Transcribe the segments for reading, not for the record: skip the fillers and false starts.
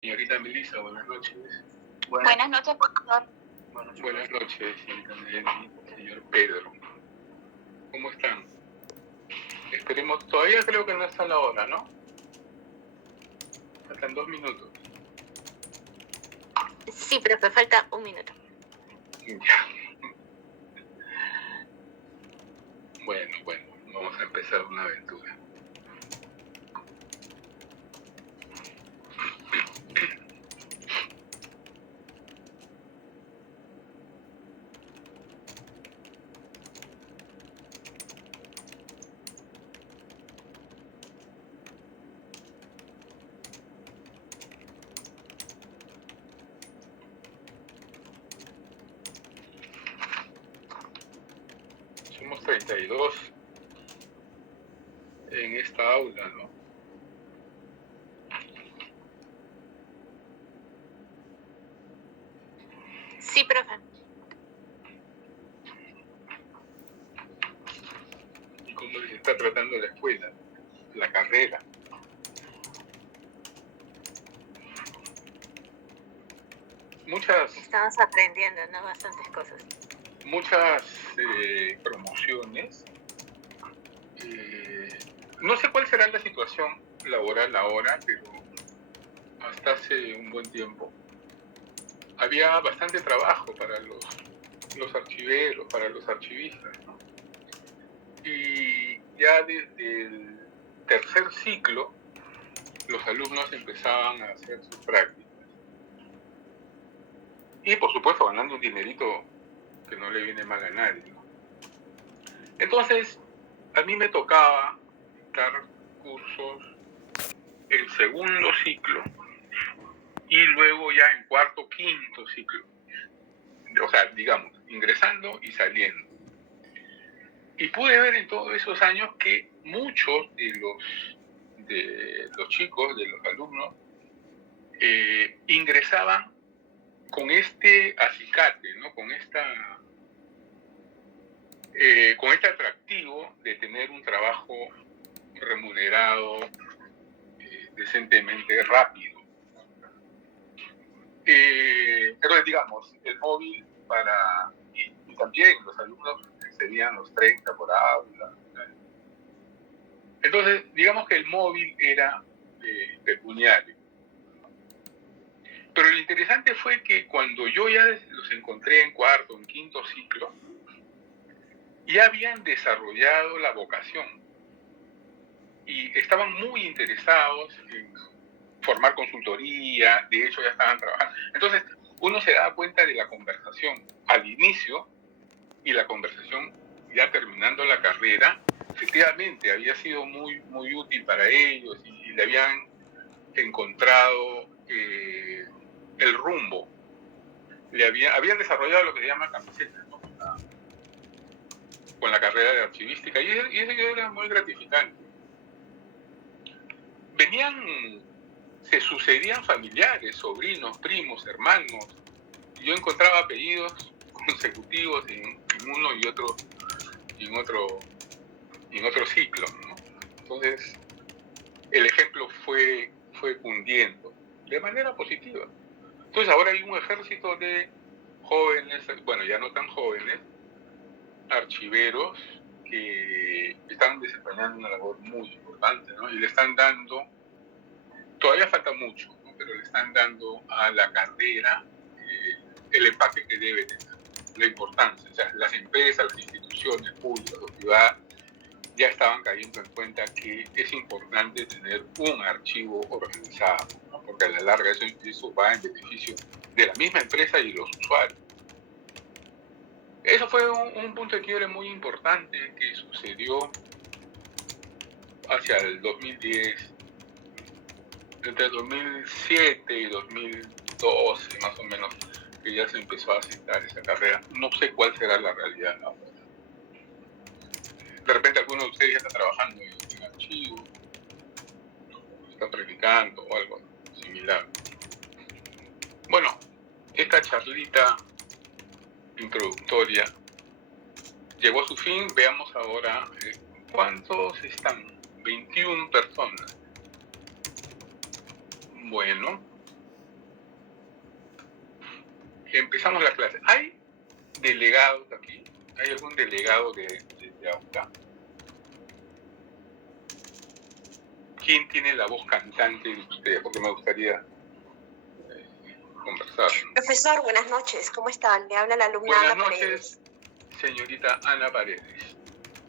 Señorita Melissa, buenas noches. Buenas noches, profesor. Buenas noches, señorita Melissa, señor Pedro. ¿Cómo están? Esperemos, todavía creo que no está la hora, ¿no? Faltan 2 minutos. Sí, profe, falta 1 minuto. Ya. Bueno, vamos a empezar una aventura. Somos 32 en esta aula, ¿no? Sí, profe. ¿Y cómo les está tratando la escuela, la carrera? Estamos aprendiendo, ¿no? Bastantes cosas. Muchas promociones. No sé cuál será la situación laboral ahora, pero hasta hace un buen tiempo había bastante trabajo para los archiveros, para los archivistas, ¿no? Y ya desde el tercer ciclo los alumnos empezaban a hacer sus prácticas. Y por supuesto ganando un dinerito que no le viene mal a nadie, ¿no? Entonces, a mí me tocaba dar cursos en segundo ciclo y luego ya en cuarto, quinto ciclo. O sea, digamos, ingresando y saliendo. Y pude ver en todos esos años que muchos de los chicos, de los alumnos, ingresaban con este acicate, ¿no? Con este atractivo de tener un trabajo remunerado decentemente rápido. Pero digamos, el móvil y también los alumnos excedían los 30 por aula. Entonces, digamos que el móvil era pecuniario. Pero lo interesante fue que cuando yo ya los encontré en cuarto, en quinto ciclo, ya habían desarrollado la vocación y estaban muy interesados en formar consultoría, de hecho ya estaban trabajando. Entonces, uno se daba cuenta de la conversación al inicio y la conversación ya terminando la carrera, efectivamente había sido muy, muy útil para ellos y le habían encontrado el rumbo. Habían desarrollado lo que se llama camiseta, ¿no? Con la carrera de archivística, y eso era muy gratificante. Se sucedían familiares, sobrinos, primos, hermanos. Yo encontraba apellidos consecutivos en uno y otro, en otro ciclo, ¿no? Entonces, el ejemplo fue cundiendo de manera positiva. Entonces, ahora hay un ejército de jóvenes, bueno, ya no tan jóvenes, archiveros que están desempeñando una labor muy importante, ¿no? Y le están dando, todavía falta mucho, ¿no? Pero le están dando a la carrera el empaque que debe tener, la importancia. O sea, las empresas, las instituciones públicas o privadas ya estaban cayendo en cuenta que es importante tener un archivo organizado, ¿no? Porque a la larga eso va en beneficio de la misma empresa y los usuarios. Eso fue un punto de quiebre muy importante que sucedió hacia el 2010, entre 2007 y 2012 más o menos, que ya se empezó a asentar esa carrera. No sé cuál será la realidad ahora. De repente alguno de ustedes ya está trabajando en archivo, está practicando o algo similar. Bueno, esta charlita introductoria llegó a su fin. Veamos ahora cuántos están. 21 personas. Bueno, empezamos la clase. ¿Hay delegados aquí? ¿Hay algún delegado de AUCA? ¿Quién tiene la voz cantante de ustedes? Porque me gustaría conversar. Profesor, buenas noches. ¿Cómo están? Le habla la alumna Ana Paredes. Buenas noches, señorita Ana Paredes.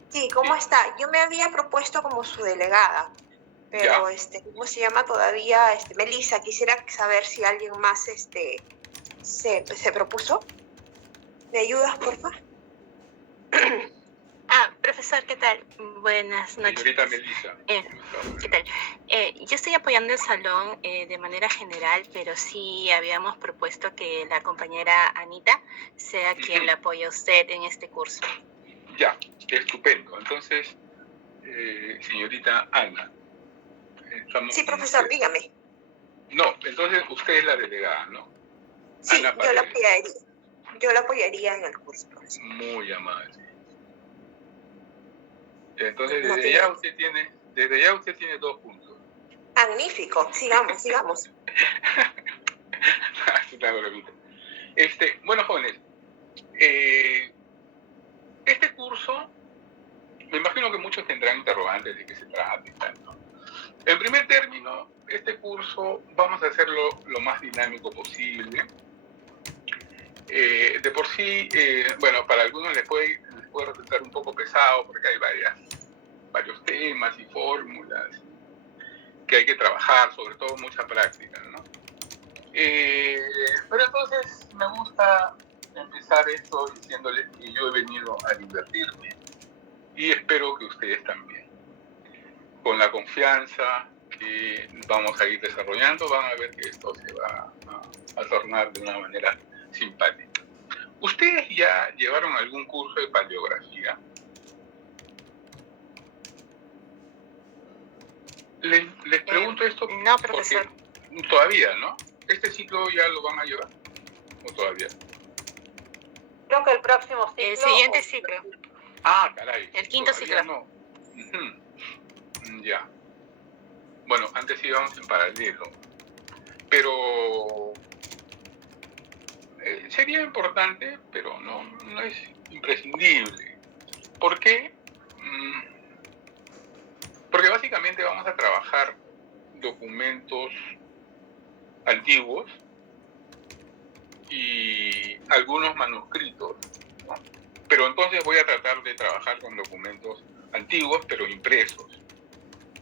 Sí, ¿cómo está? Yo me había propuesto como su delegada, pero ¿cómo se llama todavía? Melissa, quisiera saber si alguien más se propuso. ¿Me ayudas, por favor? Profesor, ¿qué tal? Buenas noches. Señorita Melissa. ¿Qué tal? Yo estoy apoyando el salón de manera general, pero sí habíamos propuesto que la compañera Anita sea quien la apoye a usted en este curso. Ya, estupendo. Entonces, señorita Ana. Sí, profesor, dígame. No, entonces usted es la delegada, ¿no? Sí, yo la apoyaría en el curso, profesor. Muy amable. Entonces, desde ya usted tiene 2 puntos. Magnífico, sigamos. Una bromita. Bueno, jóvenes, este curso, me imagino que muchos tendrán interrogantes de qué se trata y tal, ¿no? En primer término, este curso vamos a hacerlo lo más dinámico posible. De por sí, bueno, para algunos les puede resultar un poco pesado porque hay varios temas y fórmulas que hay que trabajar, sobre todo mucha práctica, ¿no? Pero entonces me gusta empezar esto diciéndoles que yo he venido a divertirme y espero que ustedes también. Con la confianza que vamos a ir desarrollando, van a ver que esto se va a tornar de una manera simpática. ¿Ustedes ya llevaron algún curso de paleografía? Les pregunto esto no, profesor. Porque todavía, ¿no? ¿Este ciclo ya lo van a llevar? ¿O todavía? Creo que el próximo ciclo. El siguiente ciclo. Ah, caray. El quinto ciclo. No. Ya. Bueno, antes íbamos en paralelo. Pero sería importante, pero no es imprescindible. ¿Por qué? Porque básicamente vamos a trabajar documentos antiguos y algunos manuscritos, ¿no? Pero entonces voy a tratar de trabajar con documentos antiguos, pero impresos,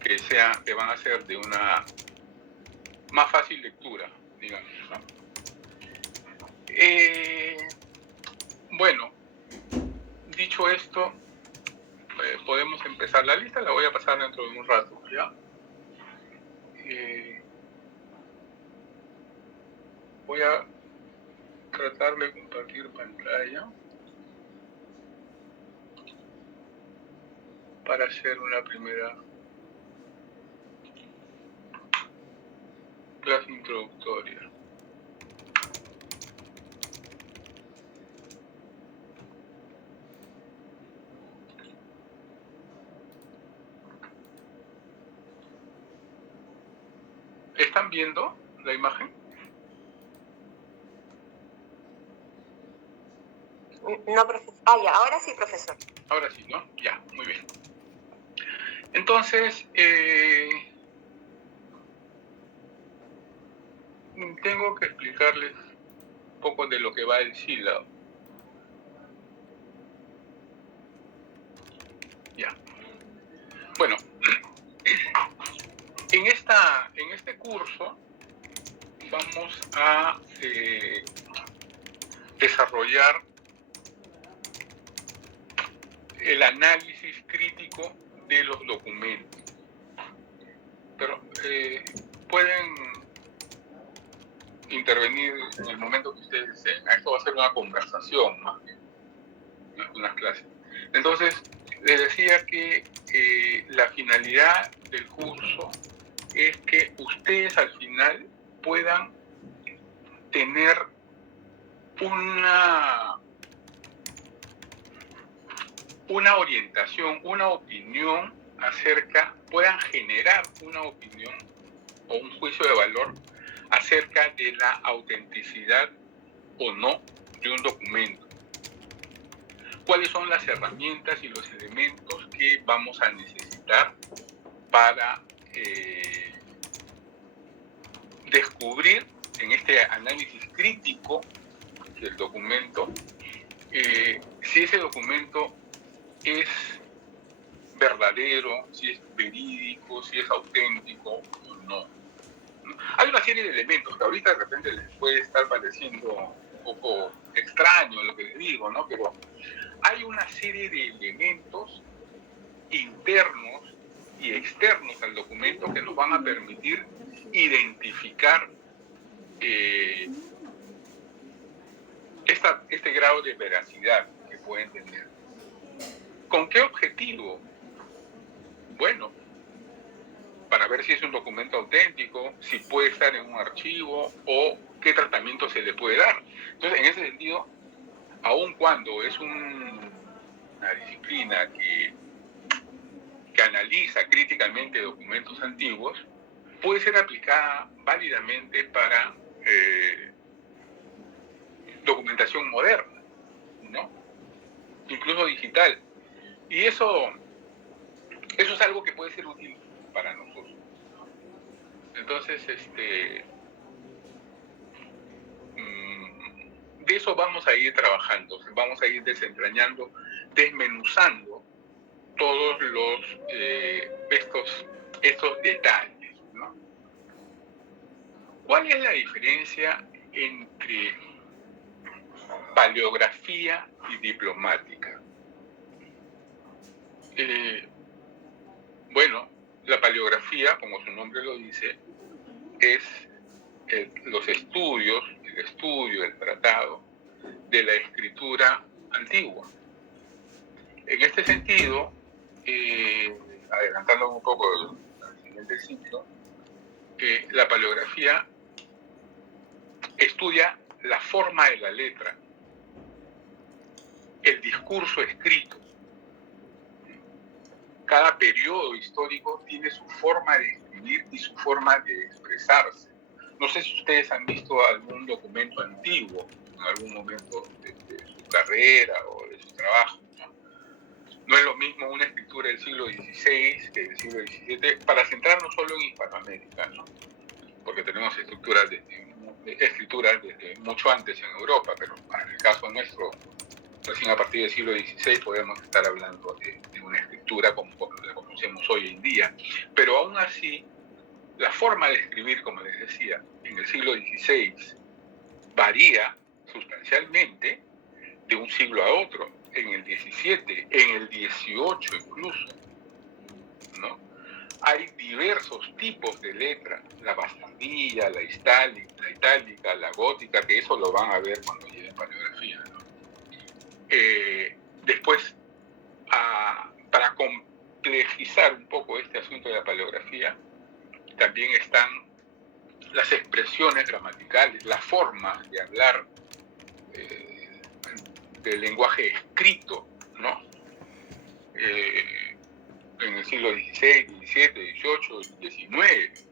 que van a ser de una más fácil lectura, digamos, ¿no? Bueno, dicho esto, podemos empezar la lista, la voy a pasar dentro de un rato, ¿ya? Voy a tratar de compartir pantalla para hacer una primera clase introductoria. ¿Están viendo la imagen? No, profesor. Ya, ahora sí, profesor. Ahora sí, ¿no? Ya, muy bien. Entonces, tengo que explicarles un poco de lo que va el sílabo. Ya. Bueno, en este curso vamos a desarrollar el análisis crítico de los documentos. Pero pueden intervenir en el momento que ustedes deseen. Esto va a ser una conversación más que unas clases. Entonces, les decía que la finalidad del curso es que ustedes al final puedan tener una orientación, una opinión puedan generar una opinión o un juicio de valor acerca de la autenticidad o no de un documento. ¿Cuáles son las herramientas y los elementos que vamos a necesitar para descubrir en este análisis crítico del documento si ese documento es verdadero, si es verídico, si es auténtico o no? Hay una serie de elementos que ahorita de repente les puede estar pareciendo un poco extraño lo que les digo, ¿no? Pero hay una serie de elementos internos y externos al documento que nos van a permitir identificar este grado de veracidad que pueden tener. ¿Con qué objetivo? Bueno, para ver si es un documento auténtico, si puede estar en un archivo o qué tratamiento se le puede dar. Entonces, en ese sentido, aun cuando es una disciplina que analiza críticamente documentos antiguos, puede ser aplicada válidamente para documentación moderna, ¿no? Incluso digital. Y eso es algo que puede ser útil para nosotros. Entonces, de eso vamos a ir trabajando, vamos a ir desentrañando, desmenuzando todos estos detalles, ¿no? ¿Cuál es la diferencia entre paleografía y diplomática? Bueno, la paleografía, como su nombre lo dice, es el estudio, el tratado de la escritura antigua. En este sentido, adelantando un poco al siguiente ciclo, la paleografía estudia la forma de la letra, el discurso escrito. Cada periodo histórico tiene su forma de escribir y su forma de expresarse. No sé si ustedes han visto algún documento antiguo en algún momento de su carrera o de su trabajo, ¿no? No es lo mismo una escritura del siglo XVI que del siglo XVII, para centrarnos solo en Hispanoamérica, ¿no? Porque tenemos escrituras desde mucho antes en Europa, pero en el caso nuestro, recién a partir del siglo XVI podemos estar hablando de una escritura como la conocemos hoy en día. Pero aún así, la forma de escribir, como les decía, en el siglo XVI varía sustancialmente de un siglo a otro, en el XVII, en el XVIII incluso, ¿no? Hay diversos tipos de letra, la bastardilla, la itálica, la gótica, que eso lo van a ver cuando lleguen paleografía, ¿no? Después, para complejizar un poco este asunto de la paleografía, también están las expresiones gramaticales, la forma de hablar del lenguaje escrito, ¿no? En el siglo XVI, XVII, XVIII, XIX.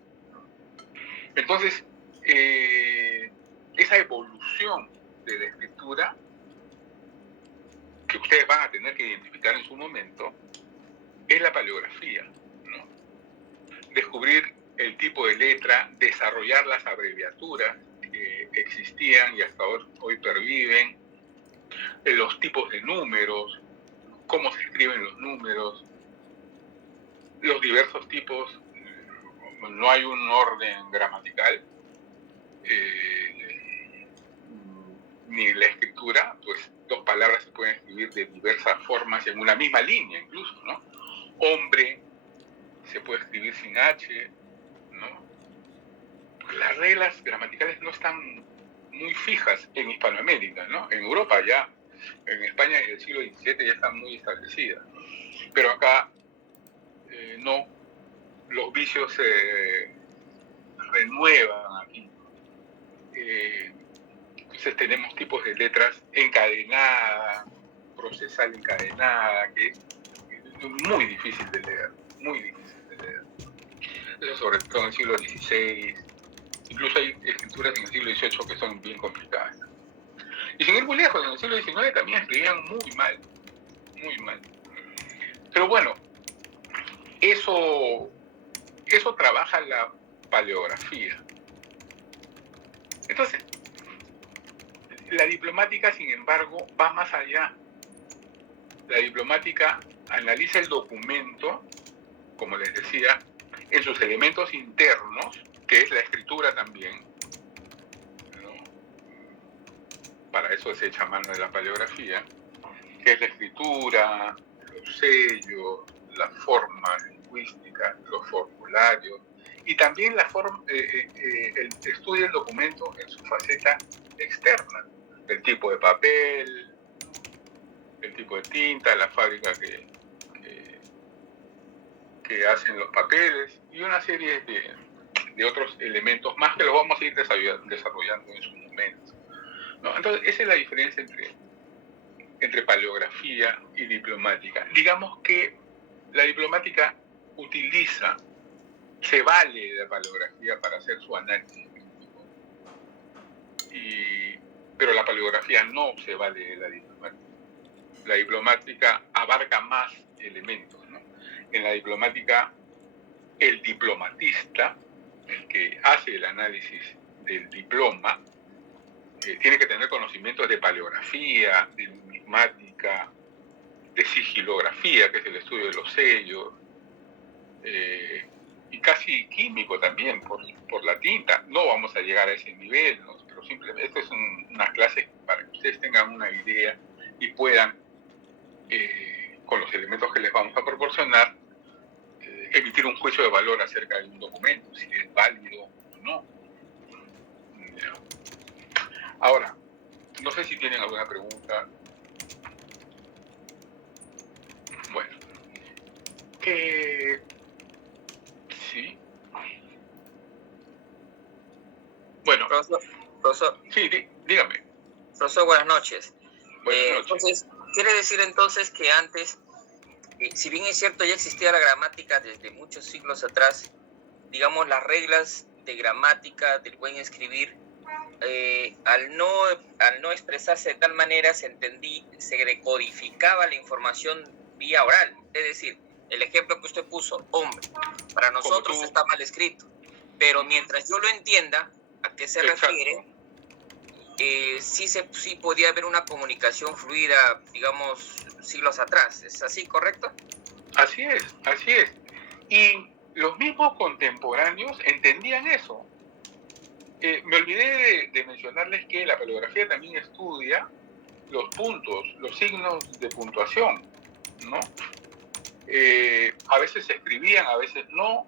Entonces, esa evolución de la escritura que ustedes van a tener que identificar en su momento es la paleografía, ¿no? Descubrir el tipo de letra, desarrollar las abreviaturas que existían y hasta hoy perviven, los tipos de números, cómo se escriben los números, los diversos tipos. No hay un orden gramatical, ni la escritura, pues dos palabras se pueden escribir de diversas formas en una misma línea incluso, ¿no? Hombre se puede escribir sin H, ¿no? Las reglas gramaticales no están muy fijas en Hispanoamérica, ¿no? En Europa ya, en España en el siglo XVII ya están muy establecidas, pero acá no, los vicios se renuevan aquí. Entonces tenemos tipos de letras encadenada, procesal encadenada, que es muy difícil de leer, muy difícil de leer. Eso sobre todo en el siglo XVI, incluso hay escrituras en el siglo XVIII que son bien complicadas. sin ir muy lejos, en el siglo XIX también escribían muy mal. Pero bueno, eso trabaja la paleografía. Entonces, la diplomática, sin embargo, va más allá. La diplomática analiza el documento, como les decía, en sus elementos internos, que es la escritura también, ¿no? Para eso se echa mano de la paleografía, que es la escritura, los sellos, la forma lingüística, los formularios, y también el estudio del documento en su faceta externa, el tipo de papel, el tipo de tinta, la fábrica que hacen los papeles y una serie de otros elementos más que los vamos a ir desarrollando en su momento, ¿no? Entonces, esa es la diferencia entre paleografía y diplomática. Digamos que la diplomática se vale de la paleografía para hacer su análisis, pero la paleografía no se vale de la diplomática. La diplomática abarca más elementos, ¿no? En la diplomática, el diplomatista, el que hace el análisis del diploma, tiene que tener conocimientos de paleografía, de numismática, de sigilografía, que es el estudio de los sellos, y casi químico también, por la tinta. No vamos a llegar a ese nivel, ¿no? Pero simplemente esto es una clase para que ustedes tengan una idea y puedan, con los elementos que les vamos a proporcionar, emitir un juicio de valor acerca de un documento, si es válido o no. Ahora, no sé si tienen alguna pregunta. Bueno. Sí. Bueno. Profesor. Sí, dígame. Profesor, buenas noches. Buenas noches. Entonces, quiere decir entonces que antes, si bien es cierto, ya existía la gramática desde muchos siglos atrás, digamos, las reglas de gramática, del buen escribir, al no expresarse de tal manera, se decodificaba la información vía oral. Es decir, el ejemplo que usted puso, hombre, para nosotros está mal escrito, pero mientras yo lo entienda a qué se refiere, sí podía haber una comunicación fluida, digamos, siglos atrás. ¿Es así, correcto? Así es. Y los mismos contemporáneos entendían eso. Me olvidé de mencionarles que la paleografía también estudia los puntos, los signos de puntuación, ¿no? A veces se escribían, a veces no.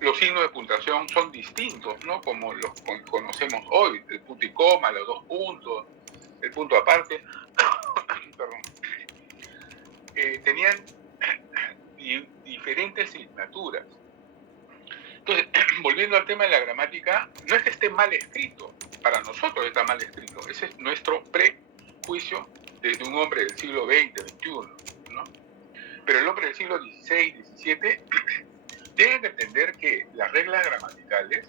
Los signos de puntuación son distintos, ¿no? Como los conocemos hoy, el punto y coma, los 2 puntos, el punto aparte. Perdón. Tenían diferentes signaturas. Entonces, volviendo al tema de la gramática, no es que esté mal escrito, para nosotros está mal escrito. Ese es nuestro prejuicio de un hombre del siglo XX, XXI, ¿no? Pero el hombre del siglo XVI, XVII tiene que entender que las reglas gramaticales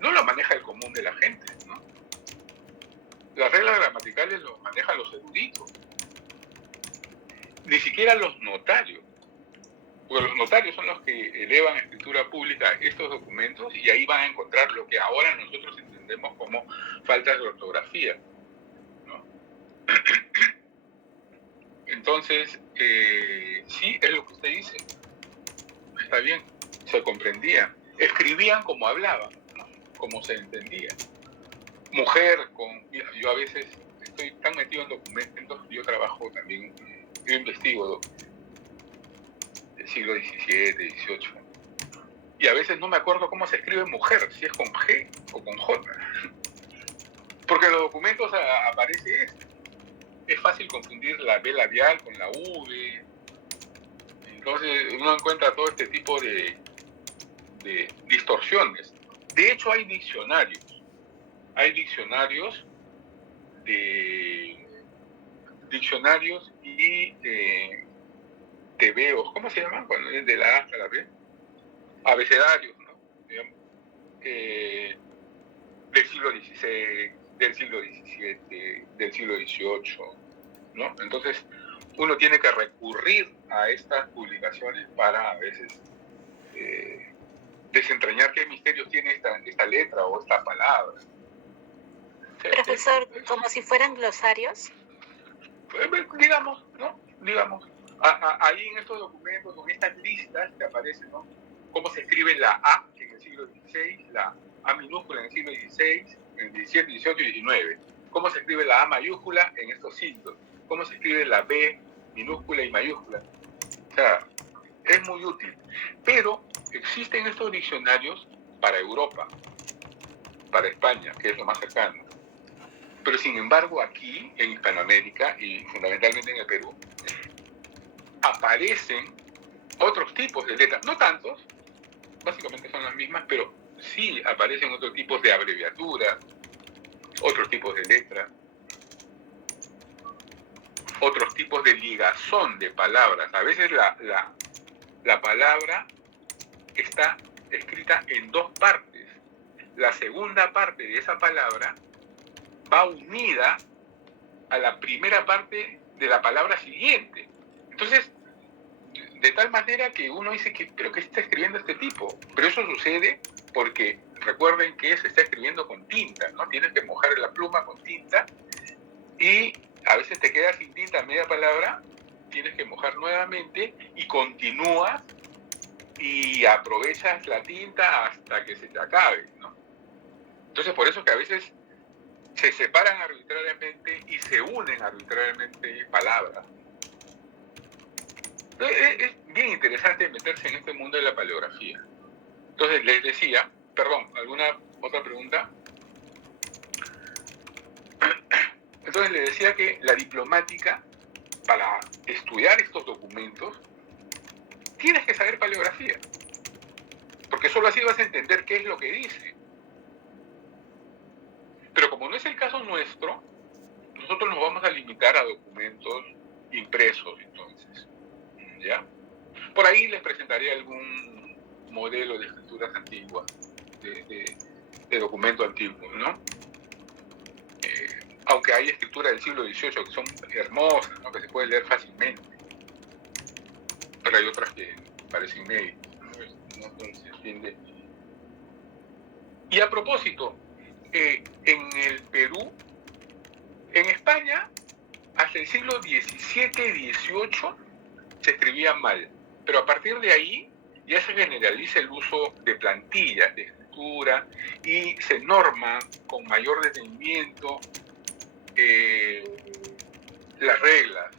no las maneja el común de la gente, ¿no? Las reglas gramaticales las manejan los eruditos, ni siquiera los notarios. Porque los notarios son los que elevan a escritura pública estos documentos y ahí van a encontrar lo que ahora nosotros entendemos como faltas de ortografía, ¿no? Entonces, sí, es lo que usted dice. Está bien, se comprendía. Escribían como hablaban, ¿no? Como se entendía. Yo a veces estoy tan metido en documentos, yo trabajo también, yo investigo del siglo XVII, XVIII. Y a veces no me acuerdo cómo se escribe mujer, si es con G o con J. Porque en los documentos aparece esto. Es fácil confundir la B labial con la V. Entonces uno encuentra todo este tipo de distorsiones. De hecho, hay diccionarios. Y tebeos, ¿cómo se llaman? Cuando es de la A a la B. Abecedarios, ¿no? Del siglo XVI, del siglo XVII, del siglo XVIII, ¿no? Entonces, uno tiene que recurrir a estas publicaciones para a veces desentrañar qué misterios tiene esta letra o esta palabra. Profesor, como si fueran glosarios. Digamos, ¿no? Digamos, ahí en estos documentos, en estas listas que aparecen, ¿no? Cómo se escribe la A en el siglo XVI, la A minúscula en el siglo XVI, en el XVII, XVIII y XIX. Cómo se escribe la A mayúscula en estos siglos. Cómo se escribe la B minúscula y mayúscula. O sea, es muy útil. Pero existen estos diccionarios para Europa, para España, que es lo más cercano. Pero sin embargo aquí, en Hispanoamérica y fundamentalmente en el Perú, aparecen otros tipos de letras, no tantos, básicamente son las mismas, pero sí aparecen otros tipos de abreviaturas, otros tipos de letras, otros tipos de ligazón de palabras. A veces la palabra está escrita en dos partes. La segunda parte de esa palabra va unida a la primera parte de la palabra siguiente. Entonces, de tal manera que uno dice ¿pero qué está escribiendo este tipo? Pero eso sucede porque recuerden que se está escribiendo con tinta, ¿no? Tienes que mojar la pluma con tinta y a veces te quedas sin tinta a media palabra, tienes que mojar nuevamente y continúas y aprovechas la tinta hasta que se te acabe, ¿no? Entonces, por eso que a veces se separan arbitrariamente y se unen arbitrariamente palabras. Es bien interesante meterse en este mundo de la paleografía. Entonces, les decía, perdón, ¿alguna otra pregunta? Entonces, les decía que la diplomática, para estudiar estos documentos, tienes que saber paleografía. Porque solo así vas a entender qué es lo que dice. Pero como no es el caso nuestro, nosotros nos vamos a limitar a documentos impresos, entonces. ¿Ya? Por ahí les presentaré algún modelo de escrituras antiguas, de documento antiguo, ¿no? Aunque hay escrituras del siglo XVIII que son hermosas, ¿no? Que se pueden leer fácilmente. Pero hay otras que parecen inéditas, ¿no? Se entiende. Y a propósito, en el Perú, en España, hasta el siglo XVII-XVIII se escribía mal, pero a partir de ahí ya se generaliza el uso de plantillas de escritura y se norma con mayor detenimiento las reglas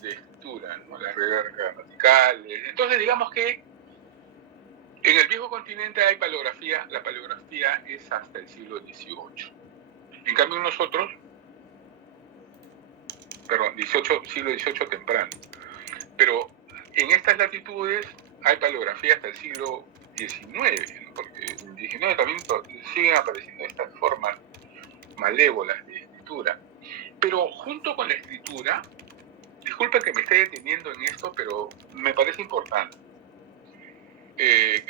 de escritura, ¿no? Las reglas gramaticales. Entonces digamos que en el viejo continente hay paleografía, la paleografía es hasta el siglo XVIII. En cambio nosotros, siglo XVIII temprano, pero en estas latitudes hay paleografía hasta el siglo XIX, ¿no? Porque en el XIX también siguen apareciendo estas formas malévolas de escritura. Pero junto con la escritura, disculpen que me esté deteniendo en esto, pero me parece importante.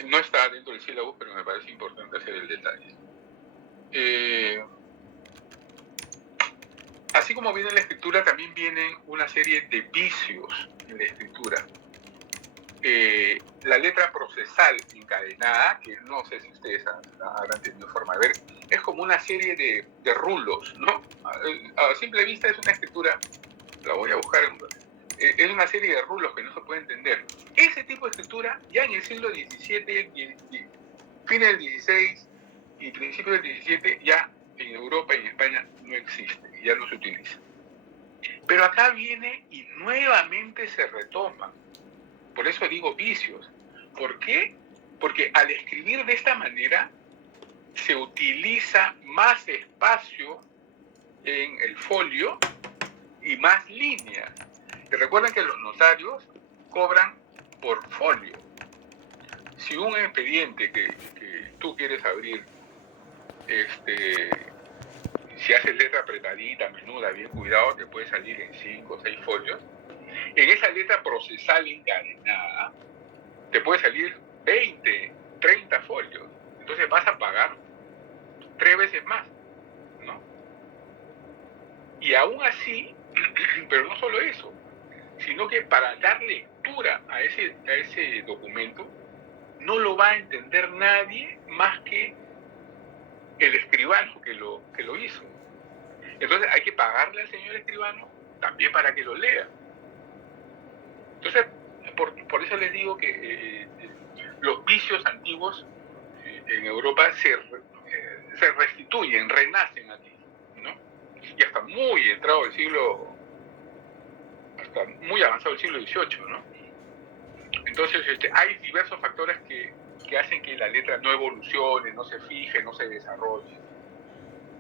No está dentro del sílabus, pero me parece importante hacer el detalle. Así como viene la escritura, también vienen una serie de vicios en la escritura. La letra procesal encadenada, que no sé si ustedes habrán tenido forma de ver, es como una serie de rulos, ¿no? A simple vista es una escritura, la voy a buscar es una serie de rulos que no se puede entender. Ese tipo de escritura ya en el siglo XVII, fines del XVI y principios del XVII, ya en Europa y en España no existe, ya no se utiliza. Pero acá viene y nuevamente se retoma. Por eso digo vicios. ¿Por qué? Porque al escribir de esta manera se utiliza más espacio en el folio y más líneas. Y recuerden que los notarios cobran por folio. Si un expediente que tú quieres abrir, si haces letra apretadita, menuda, bien cuidado, te puede salir en 5 o 6 folios. En esa letra procesal encadenada te puede salir 20, 30 folios. Entonces vas a pagar 3 veces más, ¿no? Y aún así, pero no solo eso, sino que para dar lectura a ese documento no lo va a entender nadie más que el escribano que lo hizo. Entonces hay que pagarle al señor escribano también para que lo lea. Entonces, por eso les digo que los vicios antiguos en Europa se restituyen, renacen aquí, ¿no? Y hasta muy entrado el siglo, hasta muy avanzado el siglo XVIII, ¿no? Entonces hay diversos factores que hacen que la letra no evolucione, no se fije, no se desarrolle.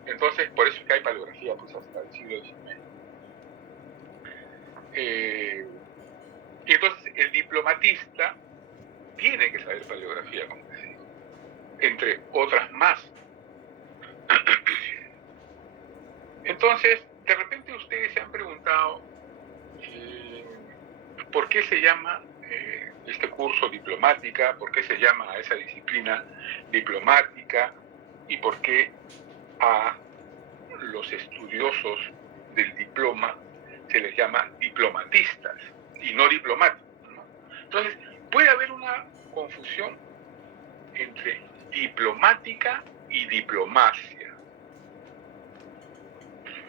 Entonces, por eso es que hay paleografía pues, hasta el siglo XIX. Y entonces el diplomatista tiene que saber paleografía, como les digo, entre otras más. Entonces, de repente ustedes se han preguntado ¿por qué se llama este curso diplomática? ¿Por qué se llama a esa disciplina diplomática? ¿Y por qué a los estudiosos del diploma se les llama diplomatistas y no diplomáticos, ¿no? Entonces, puede haber una confusión entre diplomática y diplomacia,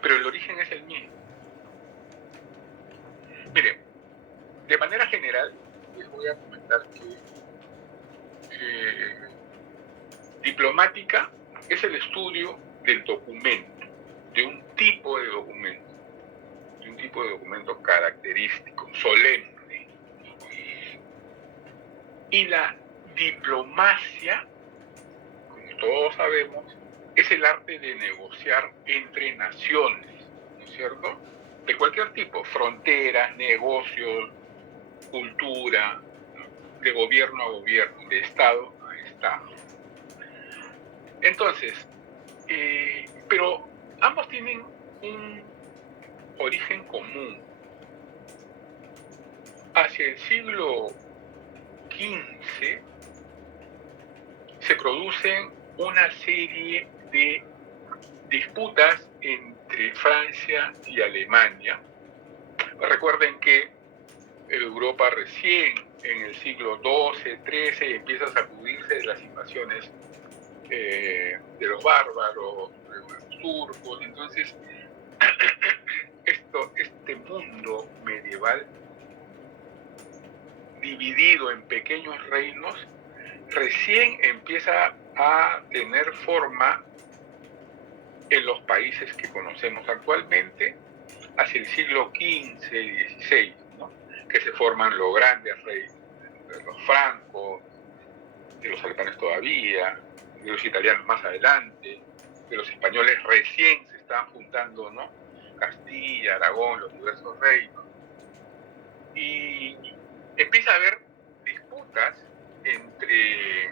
pero el origen es el mismo. Miren, de manera general, les voy a comentar que diplomática es el estudio del documento, de un tipo de documento característico, solemne. Y la diplomacia, como todos sabemos, es el arte de negociar entre naciones, ¿no es cierto? De cualquier tipo, fronteras, negocios, cultura, ¿no? De gobierno a gobierno, de Estado a Estado. Entonces, pero ambos tienen un origen común. Hacia el siglo XV se producen una serie de disputas entre Francia y Alemania. Recuerden que Europa recién en el siglo XII, XIII empieza a sacudirse de las invasiones de los bárbaros, de los turcos. Entonces, este mundo medieval dividido en pequeños reinos recién empieza a tener forma en los países que conocemos actualmente hacia el siglo XV y XVI, ¿no? Que se forman los grandes reinos, de los francos, de los alemanes todavía, de los italianos más adelante, de los españoles recién se están juntando, ¿no? Castilla, Aragón, los diversos reinos. Y empieza a haber disputas entre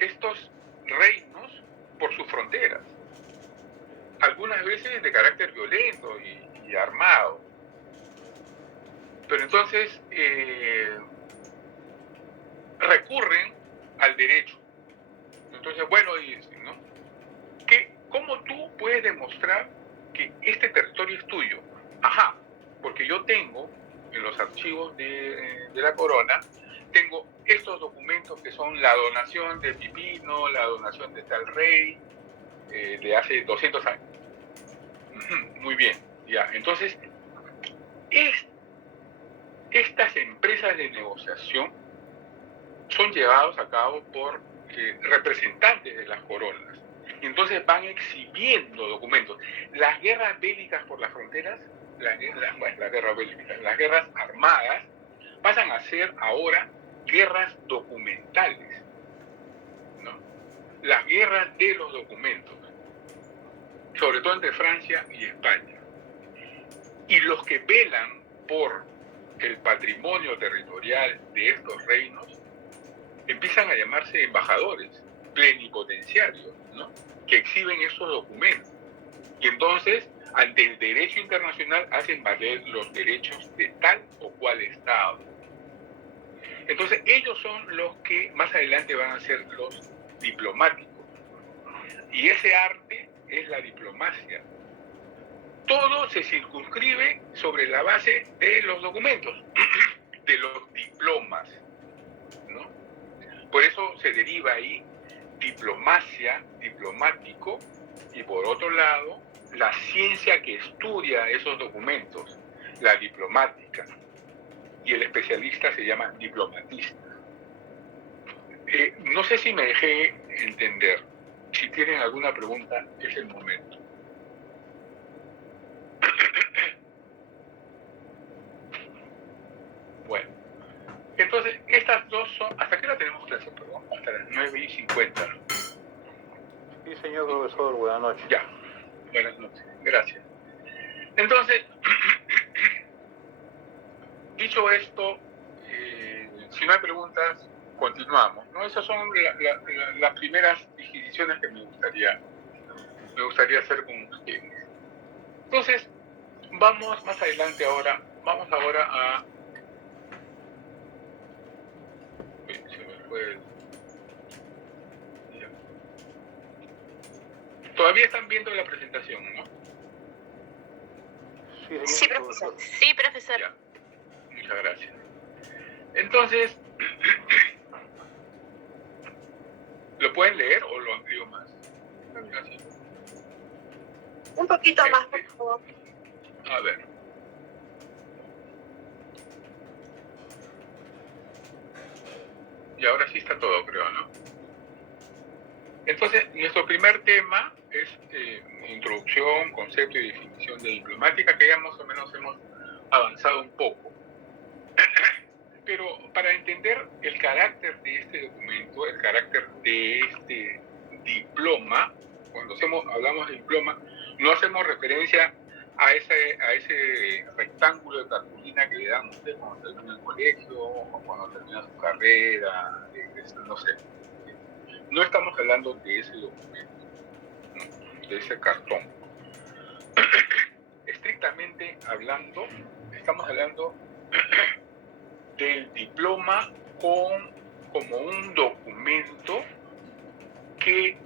estos reinos por sus fronteras, algunas veces de carácter violento y armado. Pero entonces recurren al derecho. Entonces, bueno, dicen, ¿no? ¿Cómo tú puedes demostrar que este territorio es tuyo? Ajá, porque yo tengo en los archivos de la corona, tengo estos documentos que son la donación de Pipino, la donación de tal rey, de hace 200 años. Muy bien, ya. Entonces, estas empresas de negociación son llevados a cabo por representantes de las coronas. Y entonces van exhibiendo documentos. Las guerras bélicas por las fronteras, las guerras armadas, pasan a ser ahora guerras documentales, ¿no? Las guerras de los documentos, sobre todo entre Francia y España. Y los que velan por el patrimonio territorial de estos reinos empiezan a llamarse embajadores, plenipotenciarios, ¿no? Que exhiben esos documentos. Y entonces, ante el derecho internacional, hacen valer los derechos de tal o cual Estado. Entonces, ellos son los que más adelante van a ser los diplomáticos. Y ese arte es la diplomacia. todo se circunscribe sobre la base de los documentos, de los diplomas, ¿no? Por eso se deriva ahí diplomacia, diplomático, y por otro lado, la ciencia que estudia esos documentos, la diplomática, y el especialista se llama diplomatista. No sé si me dejé entender. Si tienen alguna pregunta, es el momento. Bueno, entonces, estas dos son... ¿Hasta qué hora tenemos clase, perdón? Hasta las 9:50, ¿no? Sí, señor profesor, buenas noches. Ya, buenas noches, gracias. Entonces, dicho esto, si no hay preguntas, continuamos, ¿no? Esas son las primeras disquisiciones que me gustaría hacer con ustedes. Entonces, vamos más adelante ahora, vamos ahora a... Se me fue... Todavía están viendo la presentación, ¿no? Sí, profesor. Sí, profesor. Ya. Muchas gracias. Entonces, ¿lo pueden leer o lo amplío más? Gracias. Un poquito más, por favor. A ver. Y ahora sí está todo, creo, ¿no? Entonces, nuestro primer tema es introducción, concepto y definición de diplomática, que ya más o menos hemos avanzado un poco. Pero para entender el carácter de este documento, el carácter de este diploma, cuando hablamos de diploma, no hacemos referencia a ese rectángulo de cartulina que le dan a usted cuando termina el colegio o cuando termina su carrera, no sé. No estamos hablando de ese documento, ¿no? De ese cartón. Estrictamente hablando, estamos hablando del diploma como un documento que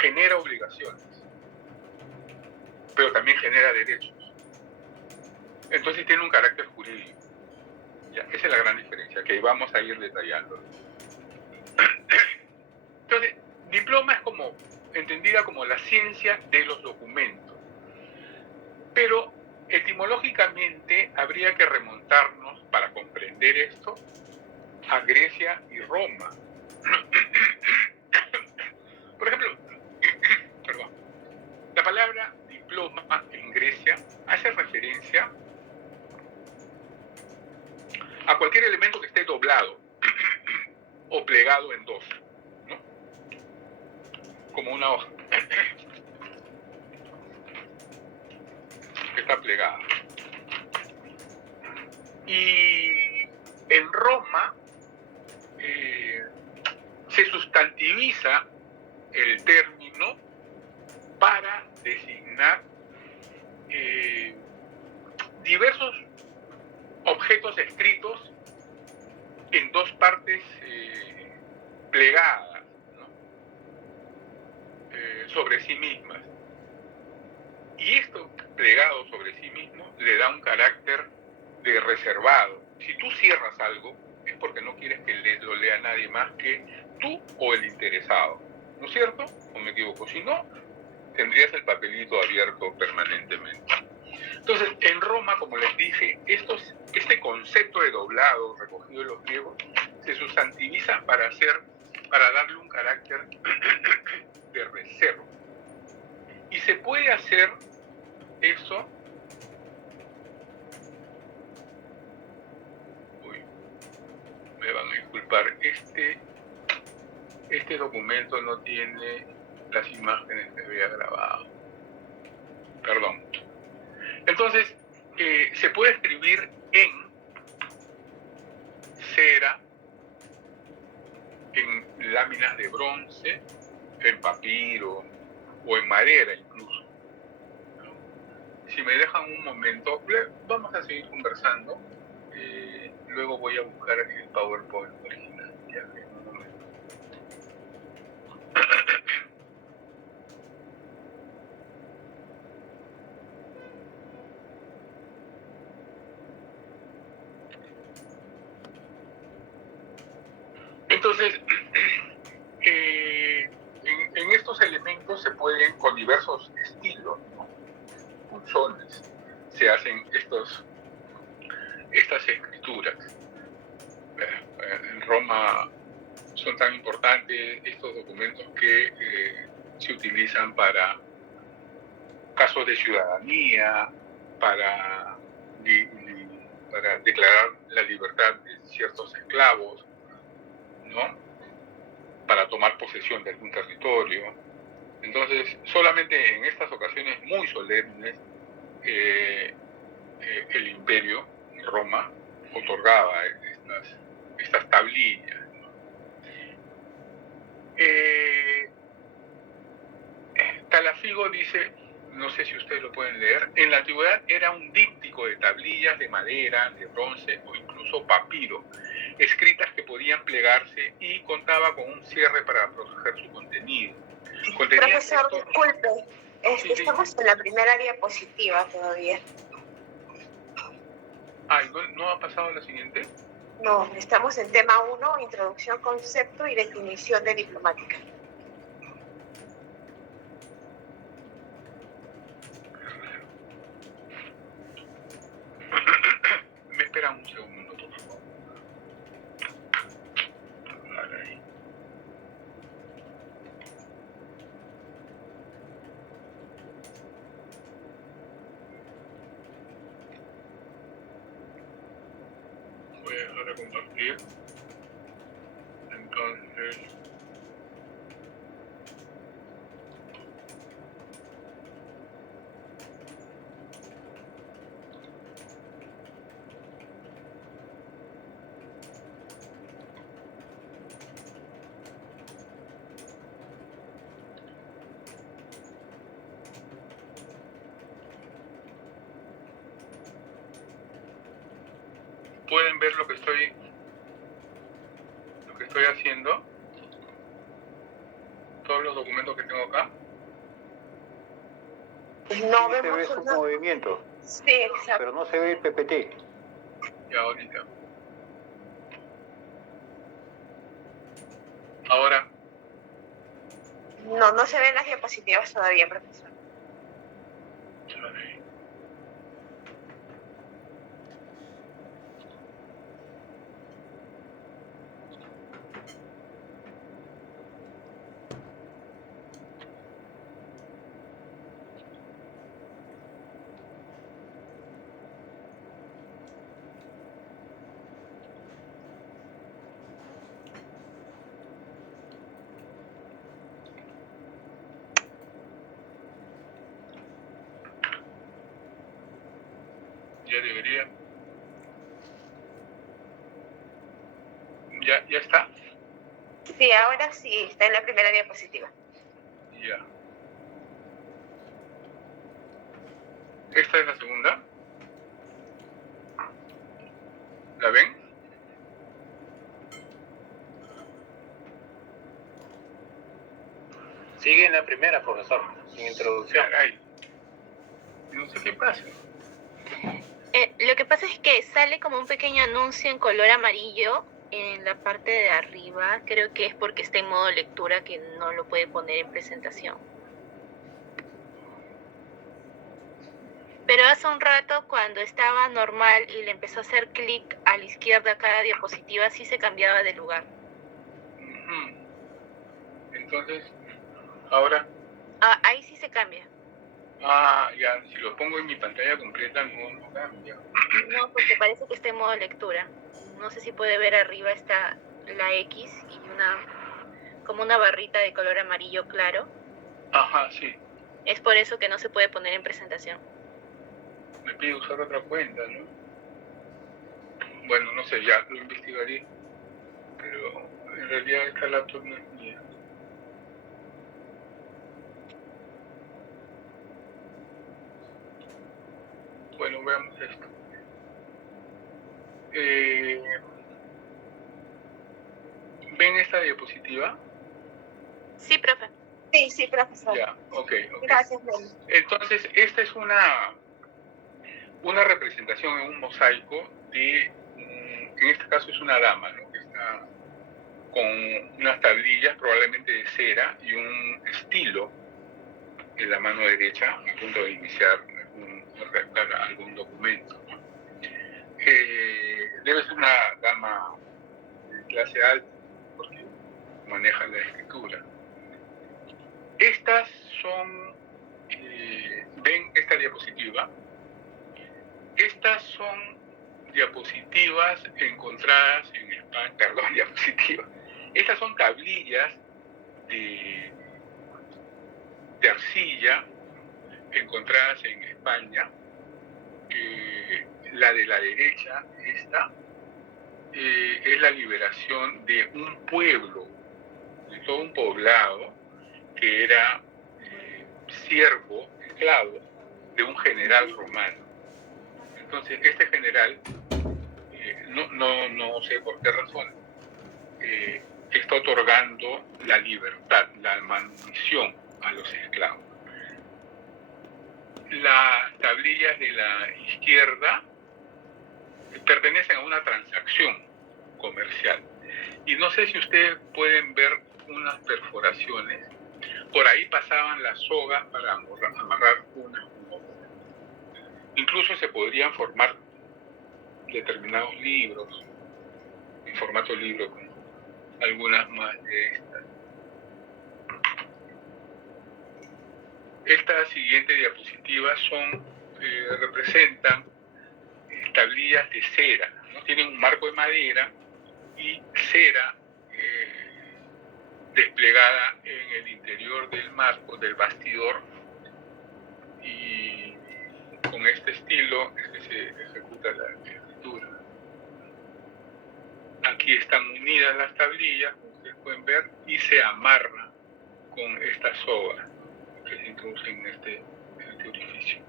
genera obligaciones, pero también genera derechos. Entonces tiene un carácter jurídico. ¿Ya? Esa es la gran diferencia, que vamos a ir detallando. Entonces, diploma es entendida como la ciencia de los documentos. Pero etimológicamente habría que remontarnos para comprender esto a Grecia y Roma. Por ejemplo, perdón, la palabra diploma en Grecia hace referencia a cualquier elemento que esté doblado o plegado en dos, ¿no? Como una hoja que está plegada. Y en Roma se sustantiviza el término para designar diversos objetos escritos en dos partes plegadas, ¿no? Sobre sí mismas. Y esto plegado sobre sí mismo le da un carácter de reservado. Si tú cierras algo, es porque no quieres que lo lea nadie más que tú o el interesado. ¿No es cierto? ¿O me equivoco? Si no, tendrías el papelito abierto permanentemente. Entonces, en Roma, como les dije, este concepto de doblado recogido en los griegos se sustantiviza para darle un carácter de reserva. Y se puede hacer eso. Me van a disculpar, este documento no tiene las imágenes que había grabado. Perdón. Entonces, se puede escribir en cera, en láminas de bronce, en papiro o en madera incluso. Si me dejan un momento, vamos a seguir conversando. Luego voy a buscar el PowerPoint original. Ya, en un momento. Entonces, en estos elementos se pueden, con diversos estilos, ¿no? Punzones, se hacen estas escrituras. En Roma son tan importantes estos documentos que se utilizan para casos de ciudadanía, para declarar la libertad de ciertos esclavos, ¿no? Para tomar posesión de algún territorio. Entonces, solamente en estas ocasiones muy solemnes, el imperio, Roma, otorgaba estas tablillas. Calafigo dice, no sé si ustedes lo pueden leer, en la antigüedad era un díptico de tablillas de madera, de bronce o incluso papiro, escritas que podían plegarse y contaba con un cierre para proteger su contenido. Profesor, disculpe, Sí. estamos en la primera diapositiva todavía. ¿No ha pasado a la siguiente? No, estamos en tema 1, introducción, concepto y definición de diplomática. Me espera un segundo, por favor. Ahí. Voy a dejar de compartir. Entonces, pueden ver lo que estoy haciendo, todos los documentos que tengo acá. No Se ve vemos su una... movimiento, Sí, exacto. pero no se ve el PPT. Ya ahorita. Ahora, No se ven las diapositivas todavía, profesor. ya debería. ¿Ya está? Sí, ahora sí, está en la primera diapositiva. Ya. Esta es la segunda. ¿La ven? Sigue en la primera, profesor, sin introducción. Caray. No sé qué pasa. Lo que pasa es que sale como un pequeño anuncio en color amarillo en la parte de arriba. Creo que es porque está en modo lectura, que no lo puede poner en presentación. Pero hace un rato, cuando estaba normal y le empezó a hacer clic a la izquierda a cada diapositiva, sí se cambiaba de lugar. Entonces, ahora... Ahí sí se cambia. Ya, si lo pongo en mi pantalla completa no cambia. No, porque parece que está en modo lectura. No sé si puede ver arriba está la X y como una barrita de color amarillo claro. Ajá, sí. Es por eso que no se puede poner en presentación. Me pide usar otra cuenta, ¿no? Bueno, no sé, ya lo investigaré. Pero en realidad esta laptop no es mía. Bueno, veamos esto. ¿Ven esta diapositiva? Sí, profe. Sí, profesor. Ya, ok. Gracias, Meli. Entonces, esta es una representación en un mosaico de, en este caso es una dama, ¿no? Que está con unas tablillas probablemente de cera y un estilo en la mano derecha a punto de iniciar redactar algún documento, ¿no? Debe ser una dama de clase alta porque maneja la escritura. Estas son, ven esta diapositiva, estas son diapositivas encontradas en España, perdón, diapositivas. Estas son tablillas de arcilla encontradas en España. La de la derecha, esta, es la liberación de un pueblo, de todo un poblado, que era siervo, esclavo, de un general romano. Entonces, este general, no sé por qué razón, está otorgando la libertad, la manutención a los esclavos. Las tablillas de la izquierda pertenecen a una transacción comercial. Y no sé si ustedes pueden ver unas perforaciones. Por ahí pasaban las sogas para amarrar una con otra. Incluso se podrían formar determinados libros, en formato libro, como algunas más de estas. Esta siguiente diapositiva representan tablillas de cera, ¿no? Tienen un marco de madera y cera desplegada en el interior del marco, del bastidor, y con este estilo es que se ejecuta la escritura. Aquí están unidas las tablillas, como ustedes pueden ver, y se amarra con esta soga que se introduce en este orificio.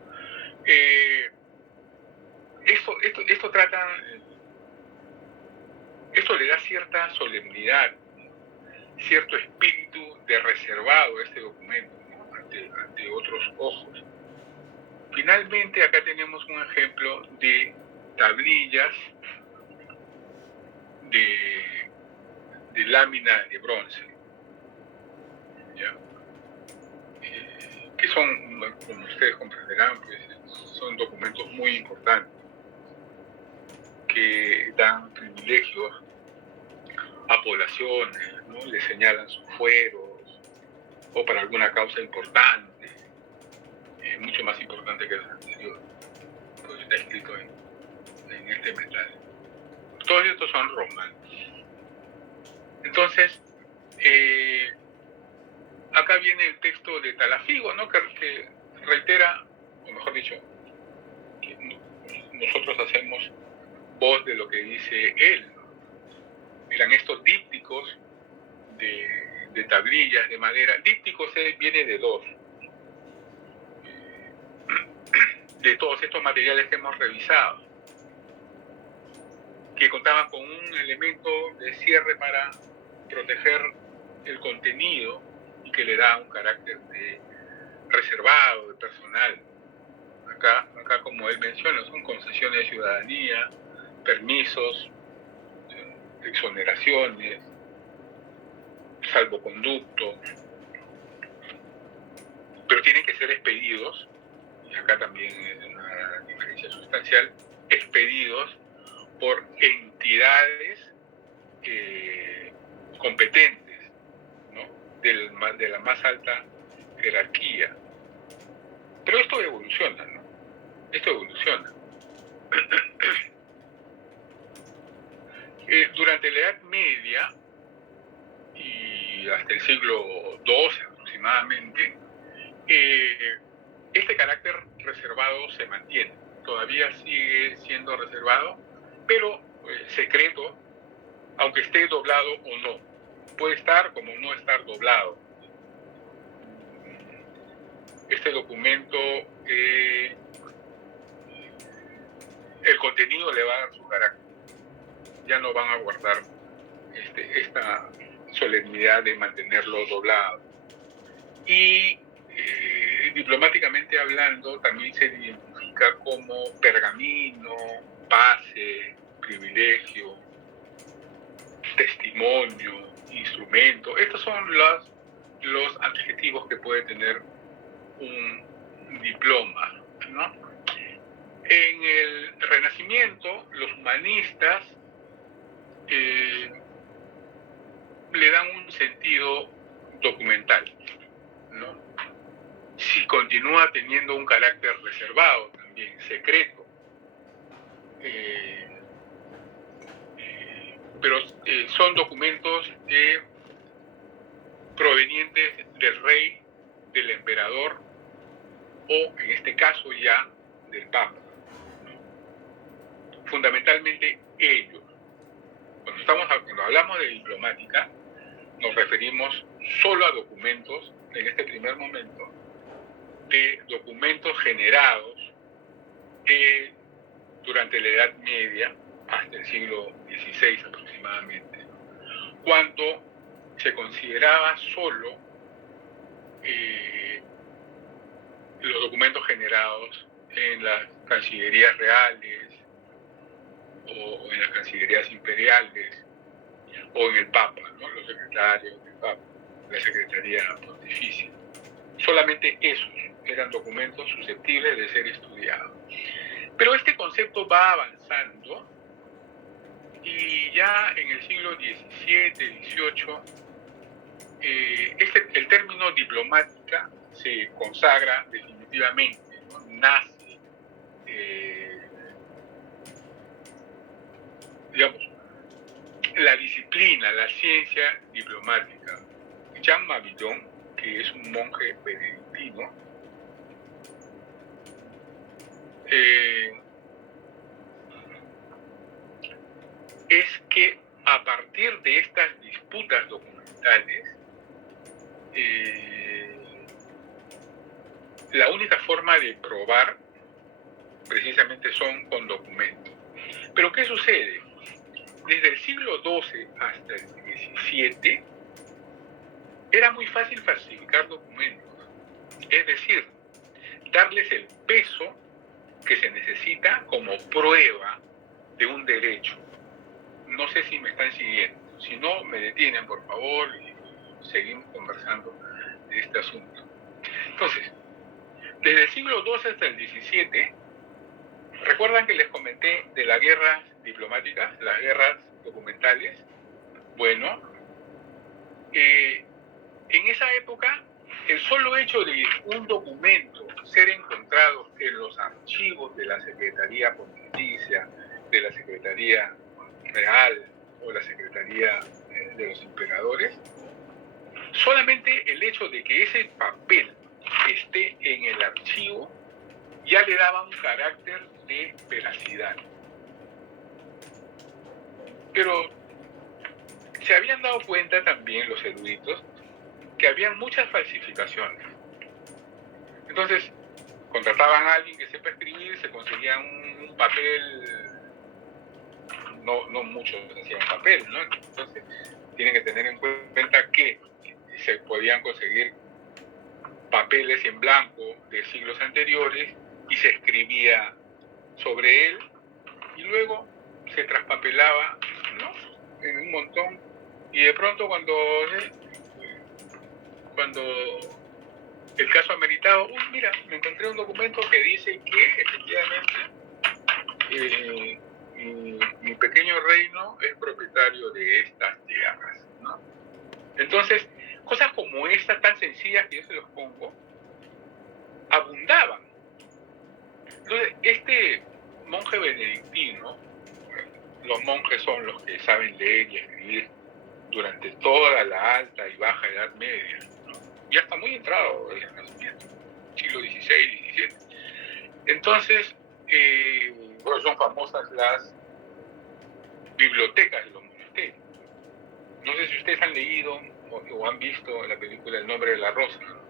Esto le da cierta solemnidad, cierto espíritu de reservado a este documento, ¿no? ante otros ojos. Finalmente, acá tenemos un ejemplo de tablillas de lámina de bronce, ¿ya? Que son, como ustedes comprenderán, pues, son documentos muy importantes que dan privilegios a poblaciones, ¿no? Les señalan sus fueros o para alguna causa importante, mucho más importante que los anteriores, pues está escrito en este metal. Todos estos son romanos. Entonces, acá viene el texto de Talafigo, ¿no? que reitera, o mejor dicho, que nosotros hacemos voz de lo que dice él, ¿no? Eran estos dípticos de tablillas de madera. Dípticos viene de dos. De todos estos materiales que hemos revisado, que contaban con un elemento de cierre para proteger el contenido y que le da un carácter de reservado, de personal. Acá, como él menciona, son concesiones de ciudadanía, permisos, exoneraciones, salvoconductos, pero tienen que ser expedidos, y acá también es una diferencia sustancial, expedidos por entidades competentes, ¿no? de la más alta jerarquía. Pero esto evoluciona, ¿no? Esto evoluciona. Durante la Edad Media y hasta el siglo XII aproximadamente, este carácter reservado se mantiene. Todavía sigue siendo reservado, pero secreto, aunque esté doblado o no. Puede estar como no estar doblado. Este documento, el contenido le va a dar su carácter. Ya no van a guardar esta solemnidad de mantenerlo doblado. Y diplomáticamente hablando, también se identifica como pergamino, pase, privilegio, testimonio, instrumento. Estos son los adjetivos que puede tener un diploma, ¿no? En el Renacimiento, los humanistas le dan un sentido documental, ¿no? Si continúa teniendo un carácter reservado también, secreto, pero son documentos provenientes del rey, del emperador o, en este caso ya, del papa. Fundamentalmente ellos. Cuando hablamos de diplomática, nos referimos solo a documentos, en este primer momento, de documentos generados durante la Edad Media, hasta el siglo XVI aproximadamente, cuando se consideraba solo los documentos generados en las cancillerías reales o en las cancillerías imperiales o en el Papa, ¿no? Los secretarios del Papa, la Secretaría Pontificia. Solamente esos eran documentos susceptibles de ser estudiados. Pero este concepto va avanzando y ya en el siglo XVII, XVIII, el término diplomática se consagra definitivamente, ¿no? Nace, digamos, la disciplina, la ciencia diplomática. Jean Mabillon, que es un monje benedictino, es que a partir de estas disputas documentales, la única forma de probar precisamente son con documentos. Pero ¿qué sucede? Desde el siglo XII hasta el XVII era muy fácil falsificar documentos, es decir, darles el peso que se necesita como prueba de un derecho. No sé si me están siguiendo. Si no, me detienen, por favor, y seguimos conversando de este asunto. Entonces, desde el siglo XII hasta el XVII, ¿recuerdan que les comenté de las guerras diplomáticas, las guerras documentales? Bueno, en esa época, el solo hecho de un documento ser encontrado en los archivos de la Secretaría Pontificia, de la Secretaría Real o la Secretaría de los Emperadores, solamente el hecho de que ese papel esté en el archivo ya le daba un carácter de veracidad. Pero se habían dado cuenta también los eruditos que habían muchas falsificaciones. Entonces, contrataban a alguien que sepa escribir, se conseguían un papel, no muchos hacían papel, ¿no? Entonces, tienen que tener en cuenta que se podían conseguir papeles en blanco de siglos anteriores y se escribía sobre él y luego se traspapelaba, ¿no? En un montón, y de pronto cuando el caso ameritado, mira, me encontré un documento que dice que efectivamente mi pequeño reino es propietario de estas tierras, ¿no? Entonces, cosas como estas tan sencillas que yo se los pongo, abundaban. Entonces, este monje benedictino, los monjes son los que saben leer y escribir durante toda la alta y baja Edad Media, ¿no? Ya está muy entrado el Renacimiento, siglo XVI, XVII. Entonces, bueno, son famosas las bibliotecas de los monasterios. No sé si ustedes han leído o han visto la película El nombre de la rosa, ¿no?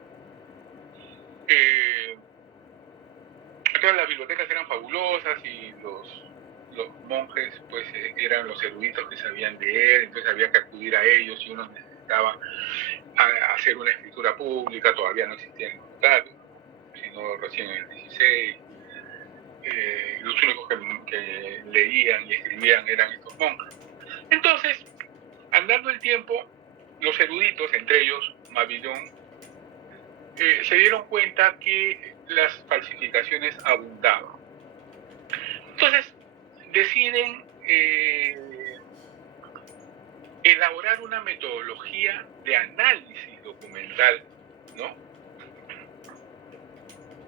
Todas las bibliotecas eran fabulosas y los monjes pues eran los eruditos que sabían leer, entonces había que acudir a ellos y uno necesitaba hacer una escritura pública, todavía no existía el notario, sino recién en el 16. Los únicos que leían y escribían eran estos monjes. Entonces, andando el tiempo, los eruditos, entre ellos Mabillon, se dieron cuenta que las falsificaciones abundaban. Entonces, deciden elaborar una metodología de análisis documental, ¿no?,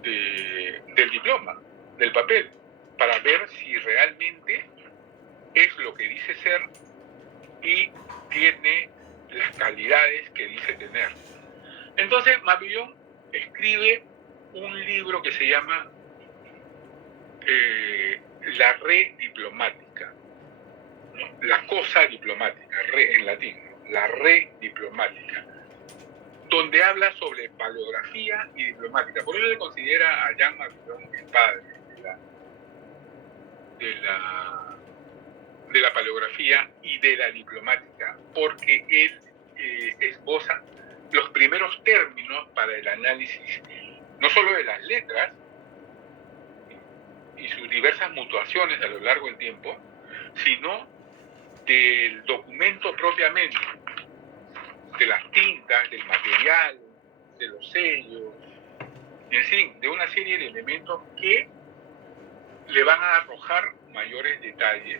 del diploma, del papel, para ver si realmente es lo que dice ser y tiene las calidades que dice tener. Entonces, Mabillon escribe un libro que se llama La Red Diplomática, ¿no?, la cosa diplomática, re en latín, ¿no?, la Red Diplomática, donde habla sobre paleografía y diplomática. Por eso se considera a Jean Mabillon el padre de la paleografía y de la diplomática, porque él esboza los primeros términos para el análisis, no solo de las letras y sus diversas mutuaciones a lo largo del tiempo, sino del documento propiamente, de las tintas, del material, de los sellos, en fin, de una serie de elementos que le van a arrojar mayores detalles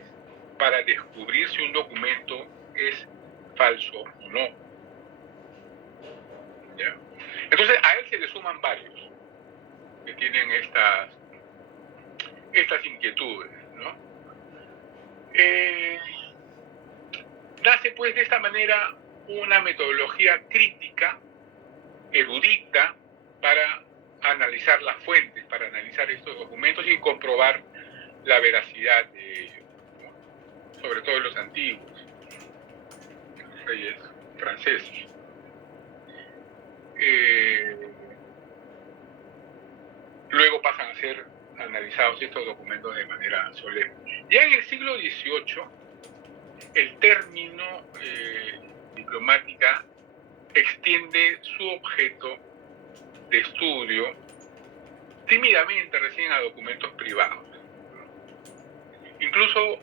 para descubrir si un documento es falso o no. ¿Ya? Entonces a él se le suman varios que tienen estas inquietudes, ¿no? Nace pues de esta manera una metodología crítica, erudita, para analizar las fuentes, para analizar estos documentos y comprobar la veracidad de ellos, ¿no?, sobre todo los antiguos, los reyes franceses. Luego pasan a ser analizados estos documentos de manera solemne. Ya en el siglo XVIII, el término diplomática extiende su objeto de estudio tímidamente recién a documentos privados. Incluso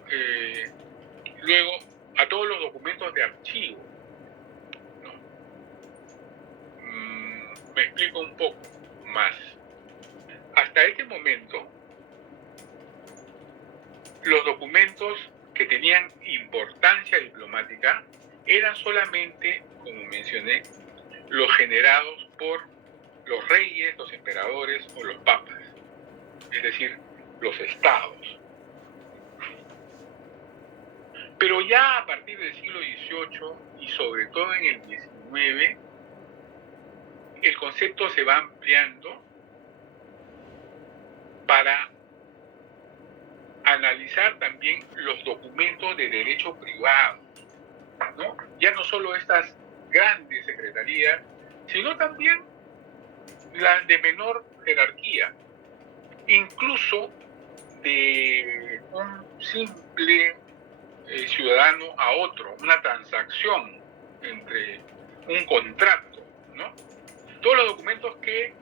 luego a todos los documentos de archivo, ¿no? Me explico un poco más. Hasta este momento, los documentos que tenían importancia diplomática eran solamente, como mencioné, los generados por los reyes, los emperadores o los papas, es decir, los estados. Pero ya a partir del siglo XVIII y sobre todo en el XIX, el concepto se va ampliando para analizar también los documentos de derecho privado, ¿no? Ya no solo estas grandes secretarías, sino también las de menor jerarquía, incluso de un simple ciudadano a otro, una transacción entre un contrato, ¿no? Todos los documentos que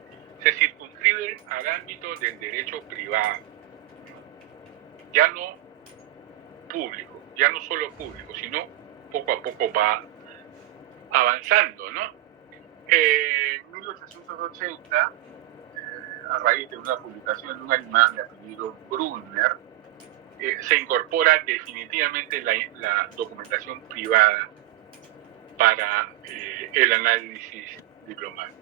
se circunscriben al ámbito del derecho privado, ya no público, ya no solo público, sino poco a poco va avanzando, ¿no? En 1880, a raíz de una publicación de un alemán de apellido Brunner, se incorpora definitivamente la documentación privada para el análisis diplomático.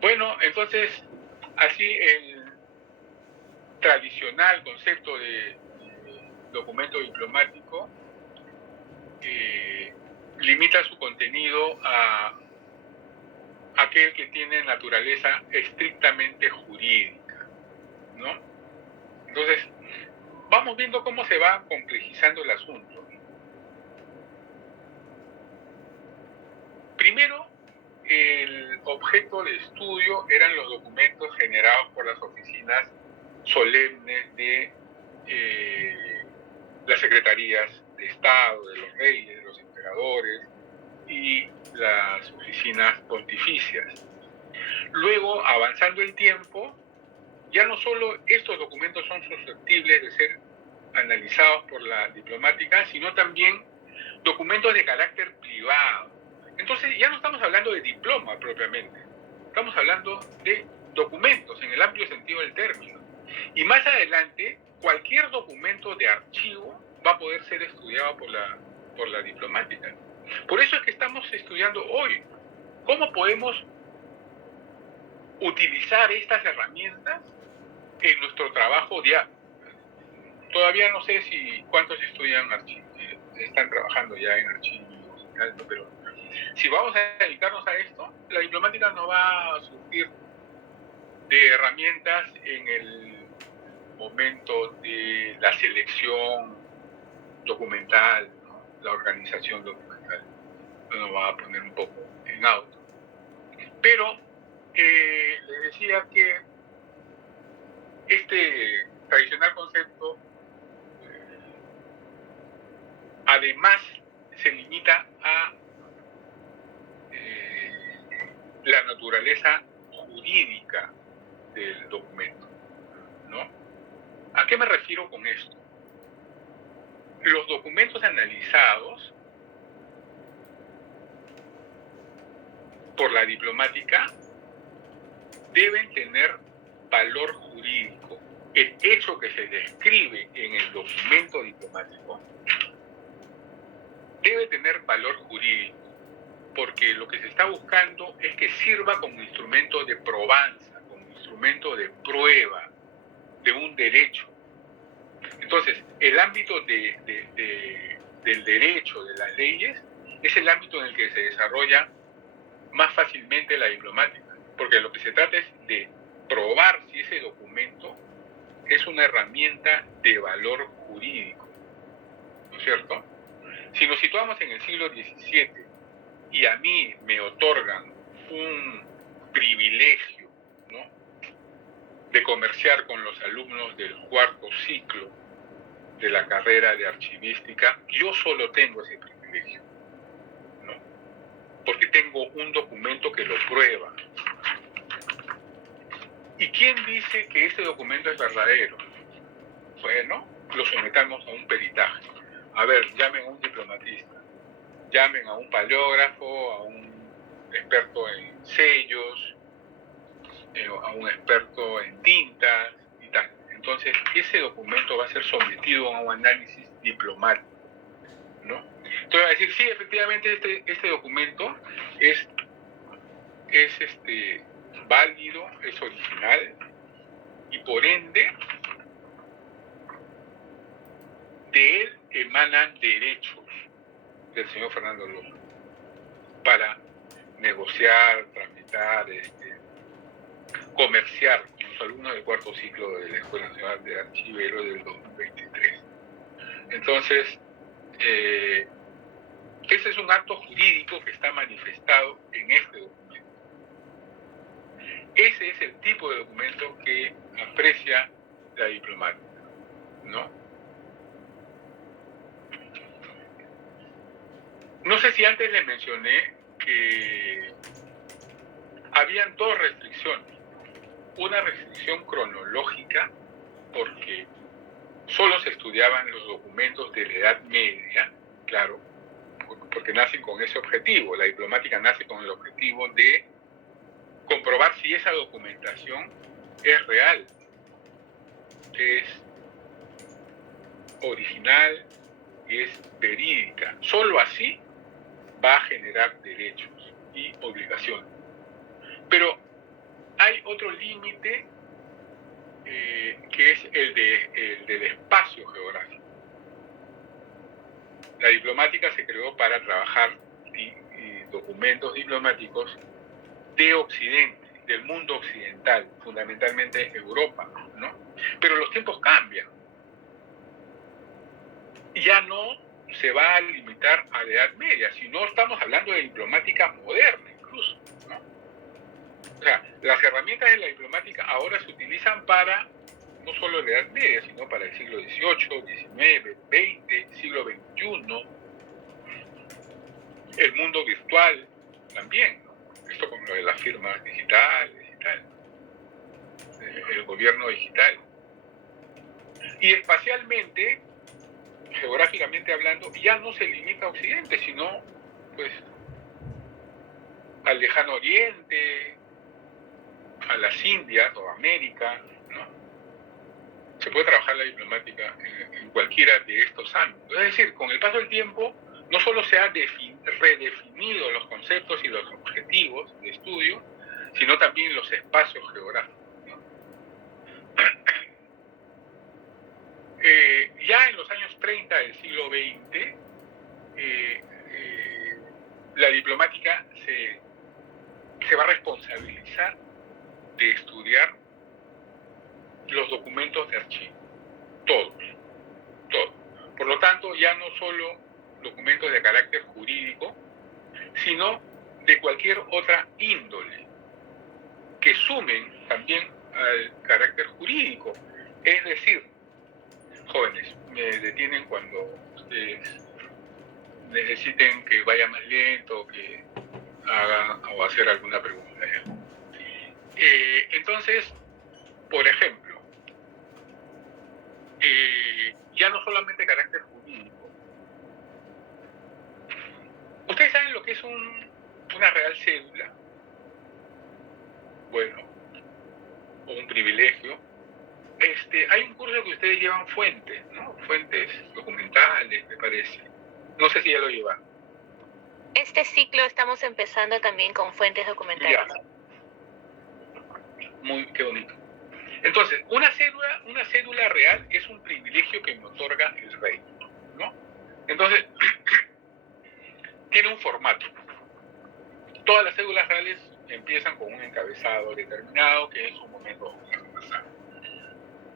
Bueno, entonces, así el tradicional concepto de documento diplomático limita su contenido a aquel que tiene naturaleza estrictamente jurídica, ¿no? Entonces, vamos viendo cómo se va complejizando el asunto. Primero, el objeto de estudio eran los documentos generados por las oficinas solemnes de las secretarías de Estado, de los reyes, de los emperadores y las oficinas pontificias. Luego, avanzando el tiempo, ya no solo estos documentos son susceptibles de ser analizados por la diplomática, sino también documentos de carácter privado. Entonces ya no estamos hablando de diploma propiamente, estamos hablando de documentos en el amplio sentido del término. Y más adelante, cualquier documento de archivo va a poder ser estudiado por la diplomática. Por eso es que estamos estudiando hoy cómo podemos utilizar estas herramientas en nuestro trabajo diario. Todavía no sé cuántos estudian archivos, están trabajando ya en archivos, pero si vamos a dedicarnos a esto, la diplomática nos va a surtir de herramientas en el momento de la selección documental, ¿no? La organización documental. Nos va a poner un poco en auto. Pero les decía que este tradicional concepto además se limita a la naturaleza jurídica del documento, ¿no? ¿A qué me refiero con esto? Los documentos analizados por la diplomática deben tener valor jurídico. El hecho que se describe en el documento diplomático debe tener valor jurídico, porque lo que se está buscando es que sirva como instrumento de probanza, como instrumento de prueba de un derecho. Entonces, el ámbito del derecho, de las leyes, es el ámbito en el que se desarrolla más fácilmente la diplomática, porque lo que se trata es de probar si ese documento es una herramienta de valor jurídico, ¿no es cierto? Si nos situamos en el siglo XVII y a mí me otorgan un privilegio, ¿no?, de comerciar con los alumnos del cuarto ciclo de la carrera de archivística, yo solo tengo ese privilegio, ¿no?, porque tengo un documento que lo prueba. ¿Y quién dice que este documento es verdadero? Bueno, lo sometamos a un peritaje. A ver, llamen a un diplomatista, llamen a un paleógrafo, a un experto en sellos, a un experto en tintas y tal. Entonces, ese documento va a ser sometido a un análisis diplomático, ¿no? Entonces, va a decir, sí, efectivamente, este documento es válido, es original, y por ende, de él emanan derechos del señor Fernando López para negociar, tramitar, comerciar con los alumnos del cuarto ciclo de la Escuela Nacional de Archiveros del 2023. Entonces, ese es un acto jurídico que está manifestado en este documento. Ese es el tipo de documento que aprecia la diplomática, ¿no? No sé si antes les mencioné que habían dos restricciones. Una restricción cronológica, porque solo se estudiaban los documentos de la Edad Media, claro, porque nacen con ese objetivo. La diplomática nace con el objetivo de comprobar si esa documentación es real, es original y es verídica. Solo así va a generar derechos y obligaciones. Pero hay otro límite que es el del espacio geográfico. La diplomática se creó para trabajar documentos diplomáticos de Occidente, del mundo occidental, fundamentalmente Europa, ¿no? Pero los tiempos cambian. Ya no se va a limitar a la Edad Media, sino estamos hablando de diplomática moderna incluso, ¿no? O sea, las herramientas de la diplomática ahora se utilizan para no solo la Edad Media, sino para el siglo XVIII, XIX, XX, siglo XXI, el mundo virtual también, ¿no? Esto con lo de las firmas digitales y tal, el gobierno digital. Y espacialmente, geográficamente hablando, ya no se limita a Occidente, sino pues al lejano Oriente, a las Indias o América, ¿no? Se puede trabajar la diplomática en cualquiera de estos ámbitos. Es decir, con el paso del tiempo, no solo se han redefinido los conceptos y los objetivos de estudio, sino también los espacios geográficos, ¿no? Ya en los años 30 del siglo XX, la diplomática se va a responsabilizar de estudiar los documentos de archivo, todos. Por lo tanto, ya no solo documentos de carácter jurídico, sino de cualquier otra índole que sumen también al carácter jurídico. Es decir, jóvenes, me detienen cuando ustedes necesiten que vaya más lento, que haga o hacer alguna pregunta. Entonces, por ejemplo, ya no solamente carácter jurídico. ¿Ustedes saben lo que es una real cédula? Bueno, o un privilegio. Hay un curso que ustedes llevan fuentes, ¿no? Fuentes documentales, me parece. No sé si ya lo llevan. Este ciclo estamos empezando también con fuentes documentales. Ya. Qué bonito. Entonces, una cédula real es un privilegio que me otorga el rey, ¿no? Entonces, tiene un formato. Todas las cédulas reales empiezan con un encabezado determinado que en su momento vamos a conversar.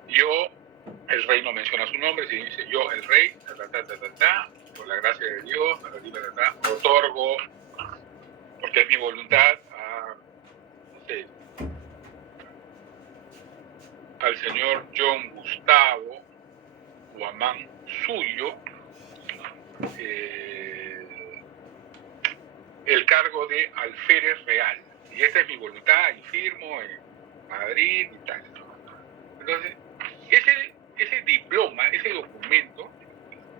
Yo, el rey no menciona su nombre, si dice yo, el rey, por la gracia de Dios, otorgo, porque es mi voluntad, no sé, al señor John Gustavo Guamán Suyo, el cargo de alférez real. Y esta es mi voluntad, y firmo en Madrid y tal. Entonces, ese diploma, ese documento,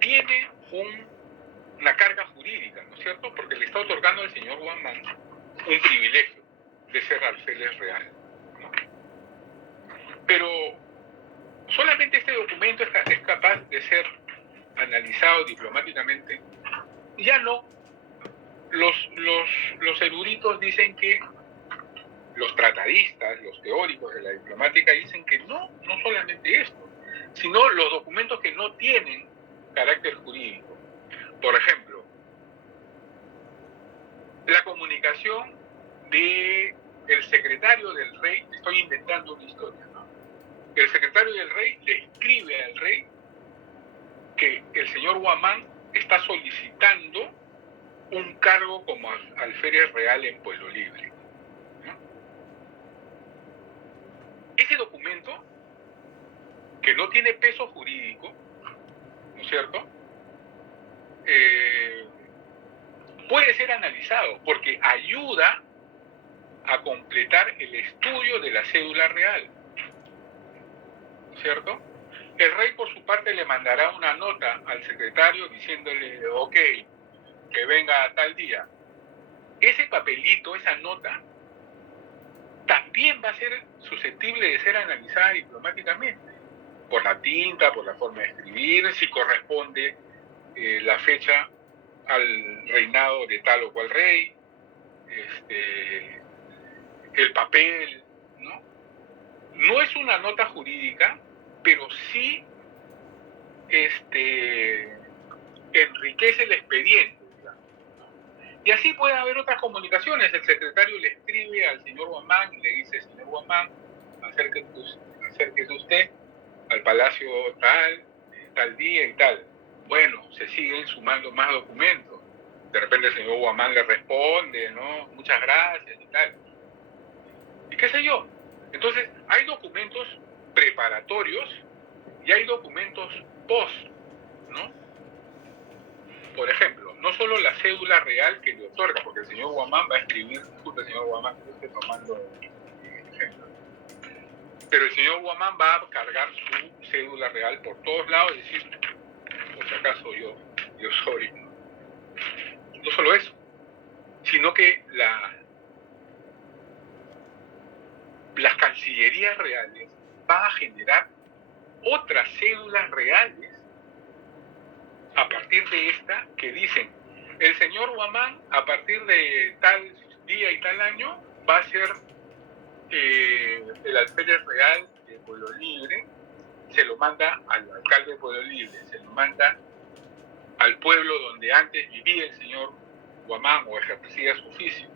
tiene una carga jurídica, ¿no es cierto? Porque le está otorgando al señor Guamán un privilegio de ser alférez real, ¿no? Pero solamente este documento es capaz de ser analizado diplomáticamente. Ya no. Los eruditos dicen que, los tratadistas, los teóricos de la diplomática dicen que no solamente esto, sino los documentos que no tienen carácter jurídico. Por ejemplo, la comunicación del secretario del rey, estoy inventando una historia, ¿no? El secretario del rey le escribe al rey que el señor Guamán está solicitando un cargo como alférez real en Pueblo Libre, ¿no? Ese documento, que no tiene peso jurídico, ¿no es cierto?, puede ser analizado porque ayuda a completar el estudio de la cédula real, ¿cierto? El rey, por su parte, le mandará una nota al secretario diciéndole, ok, que venga a tal día. Ese papelito, esa nota, también va a ser susceptible de ser analizada diplomáticamente, por la tinta, por la forma de escribir, si corresponde la fecha al reinado de tal o cual rey, el papel, ¿no? No es una nota jurídica, pero sí enriquece el expediente, digamos, ¿no? Y así puede haber otras comunicaciones. El secretario le escribe al señor Guamán y le dice, señor Guamán, acérquese usted al palacio tal día y tal. Bueno, se siguen sumando más documentos. De repente el señor Guamán le responde, ¿no? Muchas gracias y tal. ¿Y qué sé yo? Entonces, hay documentos preparatorios y hay documentos post, ¿no? Por ejemplo, no solo la cédula real que le otorga, porque el señor Guamán va a escribir, disculpe, señor Guamán, que estoy tomando el ejemplo, pero el señor Guamán va a cargar su cédula real por todos lados y decir, por si acaso yo soy. No solo eso, sino que las cancillerías reales van a generar otras cédulas reales a partir de esta que dicen: el señor Guamán, a partir de tal día y tal año, va a ser el alférez real de Pueblo Libre. Se lo manda al alcalde de Pueblo Libre, se lo manda al pueblo donde antes vivía el señor Guamán o ejercía su oficio,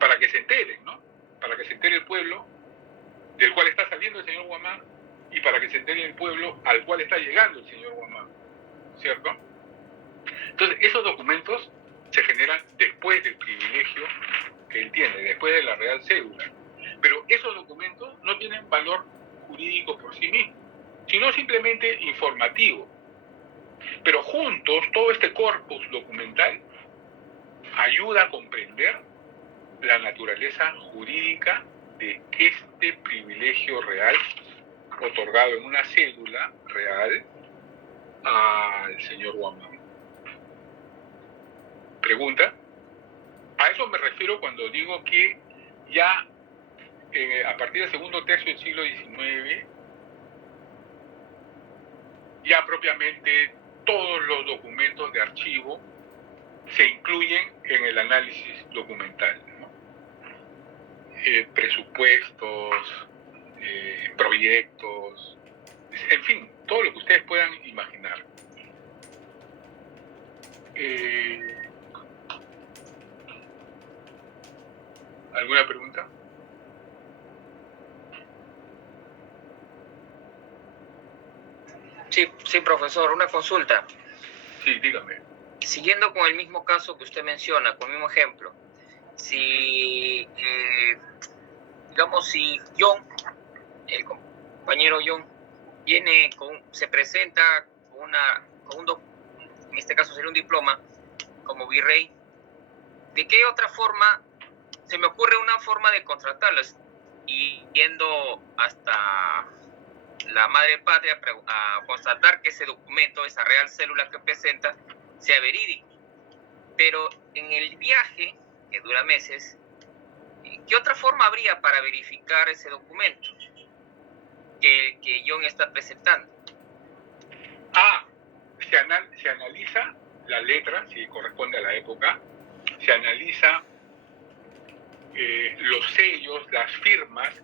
para que se enteren, ¿no? Para que se entere el pueblo del cual está saliendo el señor Guamán y para que se entere el pueblo al cual está llegando el señor Guamán, ¿cierto? Entonces, esos documentos se generan después del privilegio que él tiene, después de la real cédula. Pero esos documentos no tienen valor jurídico por sí mismos, sino simplemente informativo. Pero juntos, todo este corpus documental ayuda a comprender la naturaleza jurídica de este privilegio real otorgado en una cédula real al señor Guamán. ¿Pregunta? A eso me refiero cuando digo que ya a partir del segundo tercio del siglo XIX, ya propiamente todos los documentos de archivo se incluyen en el análisis documental, ¿no? Presupuestos, proyectos, en fin, todo lo que ustedes puedan imaginar. ¿Alguna pregunta? Sí, profesor, una consulta. Sí, dígame. Siguiendo con el mismo caso que usted menciona, con el mismo ejemplo, si, digamos, si John, el compañero John, se presenta en este caso sería un diploma, como virrey, ¿de qué otra forma se me ocurre una forma de contratarlos? Y yendo hasta la madre patria a constatar que ese documento, esa real célula que presenta, sea verídico. Pero en el viaje, que dura meses, ¿qué otra forma habría para verificar ese documento que John está presentando? Se analiza la letra, si corresponde a la época, se analiza los sellos, las firmas,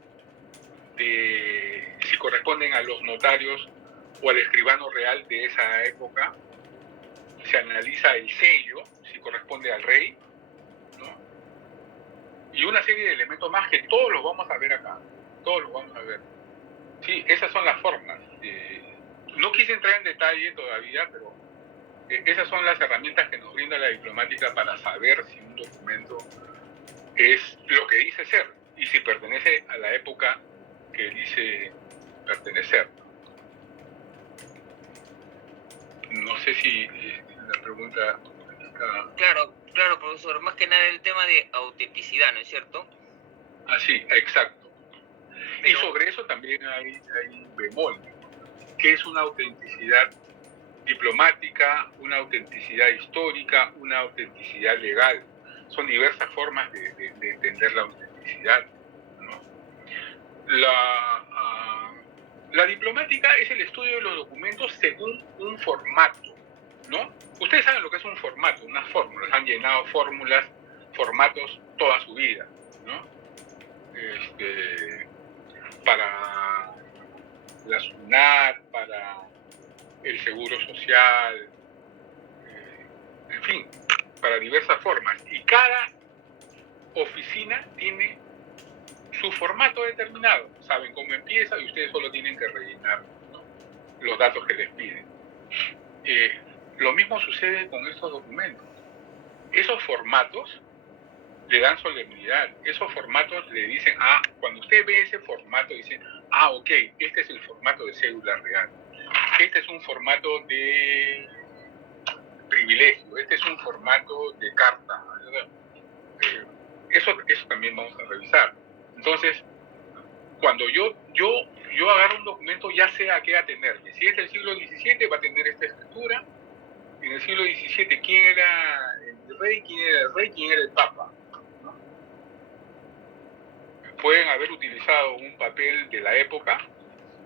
si corresponden a los notarios o al escribano real de esa época, se analiza el sello, si corresponde al rey, ¿no? Y una serie de elementos más que todos los vamos a ver acá, todos los vamos a ver. Sí, esas son las formas. No quise entrar en detalle todavía, pero esas son las herramientas que nos brinda la diplomática para saber si un documento es lo que dice ser y si pertenece a la época que dice pertenecer. No sé si la pregunta... Claro, profesor. Más que nada el tema de autenticidad, ¿no es cierto? Así, exacto. Pero... Y sobre eso también hay bemol. ¿Qué es una autenticidad diplomática, una autenticidad histórica, una autenticidad legal? Son diversas formas de entender la autenticidad, ¿no? La diplomática es el estudio de los documentos según un formato, ¿no? Ustedes saben lo que es un formato, unas fórmulas. Han llenado formatos toda su vida, ¿no? Para la SUNAT, para el Seguro Social, en fin, para diversas formas. Y cada oficina tiene su formato determinado. Saben cómo empieza y ustedes solo tienen que rellenar, ¿no?, los datos que les piden. Lo mismo sucede con estos documentos. Esos formatos le dan solemnidad. Esos formatos le dicen, cuando usted ve ese formato, dice, ok, este es el formato de cédula real. Este es un formato de privilegio. Este es un formato de carta. Eso también vamos a revisar. Entonces, cuando yo agarro un documento, ya sé a qué atenerme. Si es del siglo XVII, va a tener esta escritura. en el siglo XVII, quién era el rey, quién era el rey, quién era el papa. Pueden haber utilizado un papel de la época,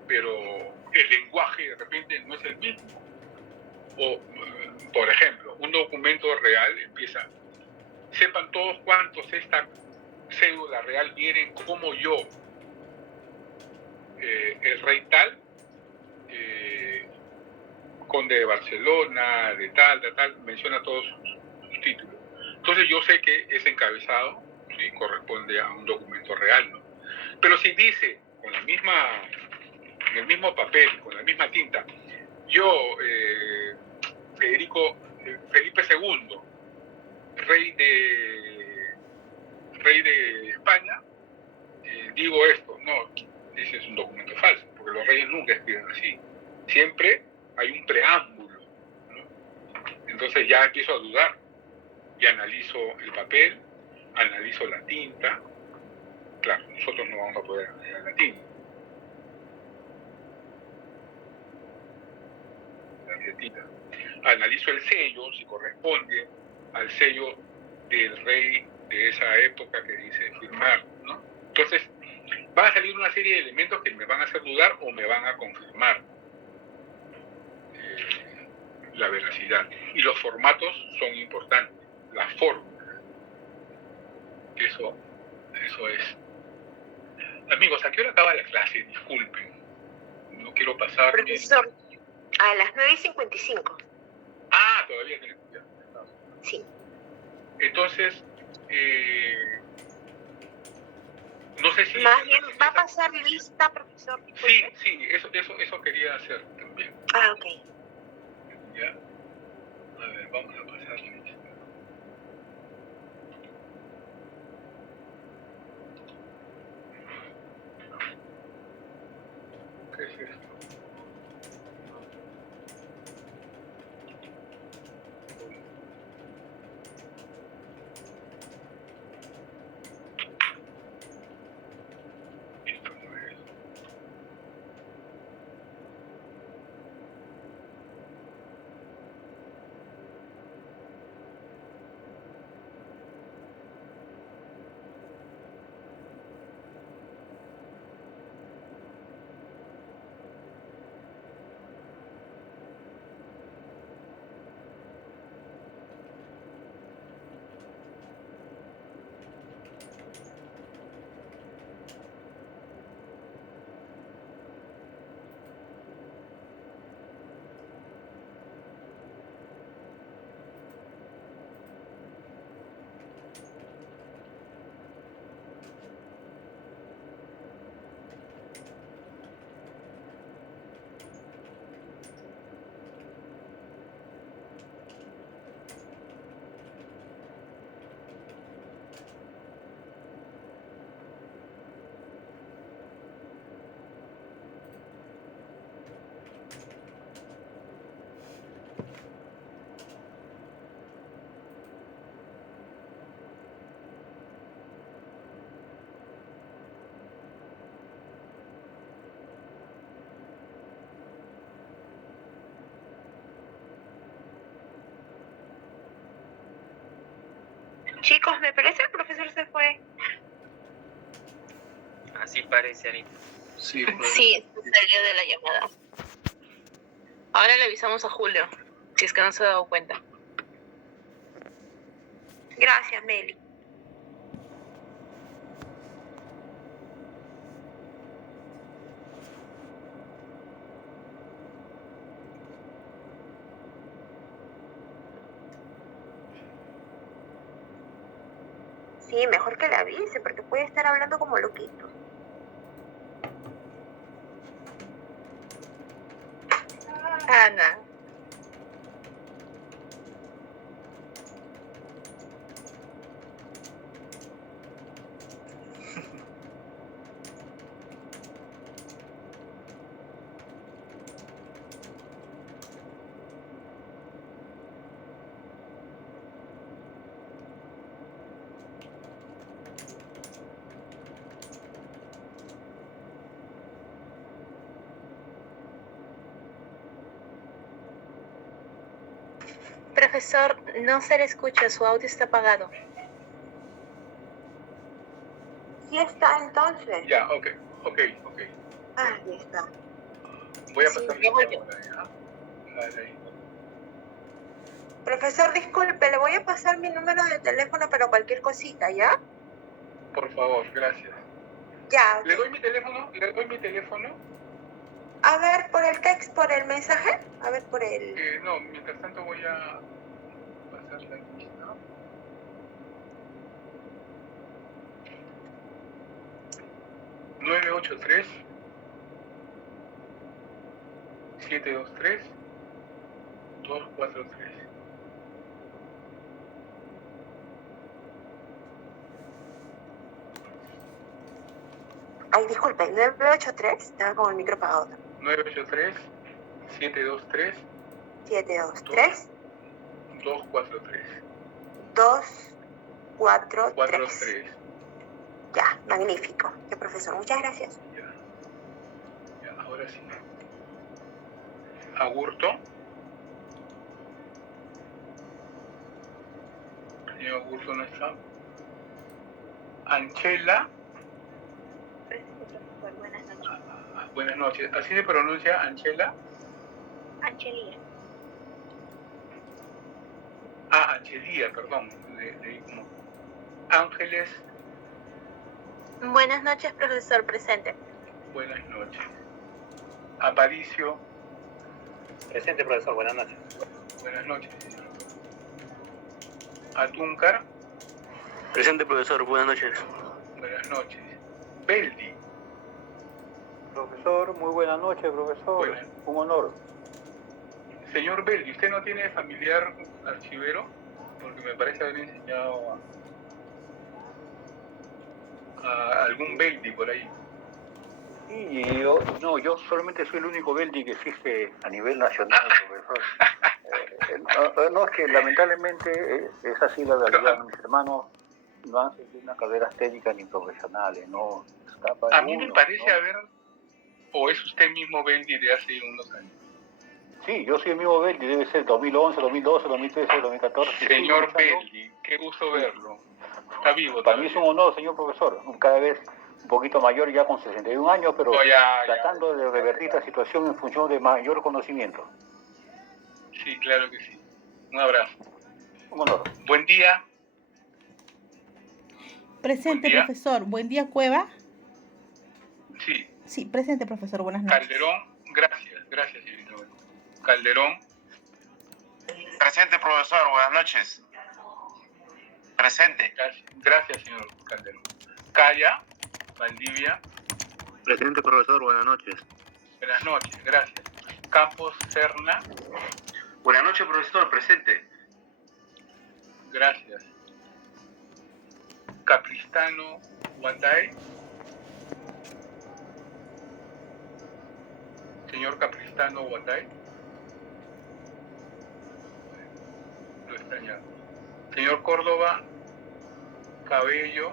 pero el lenguaje de repente no es el mismo. O, por ejemplo, un documento real empieza, sepan todos cuántos esta cédula real vienen como yo, el rey tal, conde de Barcelona, de tal, menciona todos sus títulos. Entonces yo sé que ese encabezado, ¿sí?, corresponde a un documento real, ¿no? Pero si dice con en el mismo papel, con la misma tinta, yo, Felipe II, rey de España, digo esto, no, ese es un documento falso, porque los reyes nunca escriben así. Siempre hay un preámbulo, ¿no? Entonces ya empiezo a dudar y analizo el papel, analizo la tinta. Claro, nosotros no vamos a poder analizar la tinta. Analizo el sello, si corresponde al sello del rey de esa época que dice firmar, ¿no? Entonces, van a salir una serie de elementos que me van a hacer dudar o me van a confirmar la veracidad. Y los formatos son importantes, la forma. Eso es. Amigos, ¿a qué hora acaba la clase? Disculpen. No quiero pasar. Profesor, a las 9:55. Ah, todavía tiene que estudiar. Sí. Entonces, no sé si... Más bien, ¿va a pasar lista, profesor? Sí, eso quería hacer también. Ah, ok. ¿Ya? A ver, vamos a pasar lista. ¿Qué es esto? Esto no es. Chicos, me parece que el profesor se fue. Así parece, Anita. Sí, Sí, salió de la llamada. Ahora le avisamos a Julio, si es que no se ha dado cuenta. Gracias, Meli. Sí, mejor que le avise, porque puede estar hablando como loquito. Ana. Profesor, no se le escucha, su audio está apagado. Sí está entonces. Ya, ok. Ah, ahí está. Voy a Sí, pasarle ya volvió. ahora, ¿ya? Vale. Profesor, disculpe, le voy a pasar mi número de teléfono para cualquier cosita, ¿ya? Por favor, gracias. Ya. Ok. ¿Le doy mi teléfono? A ver, por el text, por el mensaje. A ver, por el... No, mientras tanto voy a pasar la lista. ¿983 723 243? Ay, disculpe, 983, estaba con el micro apagado. 983 723 723 243. 243. Ya, magnífico. Ya, profesor, muchas gracias. Ya, ahora sí. Agurto. Señor Agurto no está. Anchela. Profesor, buenas noches. Buenas noches. ¿Así se pronuncia Anchela? Angelía. Angelía, perdón. Leí como Ángeles. Buenas noches, profesor, presente. Buenas noches. Aparicio. Presente, profesor. Buenas noches. Buenas noches, señor. Atúncar. Presente, profesor. Buenas noches. Buenas noches. Beldi. Profesor, muy buenas noches, profesor. Buenas. Un honor. Señor Beldi, ¿usted no tiene familiar archivero? Porque me parece haber enseñado a algún Beldi por ahí. Sí, yo solamente soy el único Beldi que existe a nivel nacional, profesor. No, es que lamentablemente es así la realidad. Mis hermanos no han seguido una carrera técnica ni profesionales, no escapa A mí me uno, parece ¿no? haber, o es usted mismo Beldi de hace unos años. Sí, yo soy el mismo Beldi, debe ser 2011, 2012, 2013, 2014. Señor Beldi, qué gusto verlo. Está vivo Para mí es un honor, señor profesor, cada vez un poquito mayor, ya con 61 años, pero tratando de revertir esta situación en función de mayor conocimiento. Sí, claro que sí. Un abrazo. Un honor. Buen día. Presente, Buen día. profesor. Buen día, Cueva. Sí. Sí, presente, profesor. Buenas noches. Calderón, gracias, señorita. Calderón. Presente, profesor. Buenas noches. Presente. Gracias, señor Calderón. Calla, Valdivia. Presente, profesor. Buenas noches. Buenas noches, gracias. Campos Serna. Buenas noches, profesor. Presente. Gracias. Capristano Guanday. Señor Capristano Guanday. Lo extrañamos. Señor Córdoba Cabello.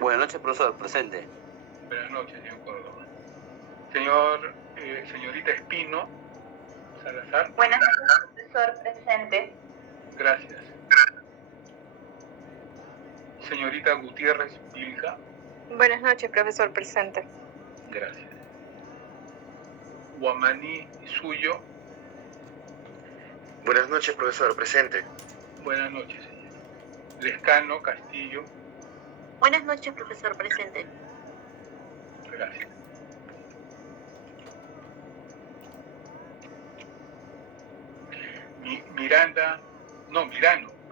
Buenas noches, profesor. Presente. Buenas noches, señor Córdoba. Señorita Espino Salazar. Buenas noches, profesor, presente. Gracias. Señorita Gutiérrez Vilca. Buenas noches, profesor, presente. Gracias. Guamaní Suyo. Buenas noches, profesor. Presente. Buenas noches, señor. Lescano Castillo. Buenas noches, profesor, presente. Gracias.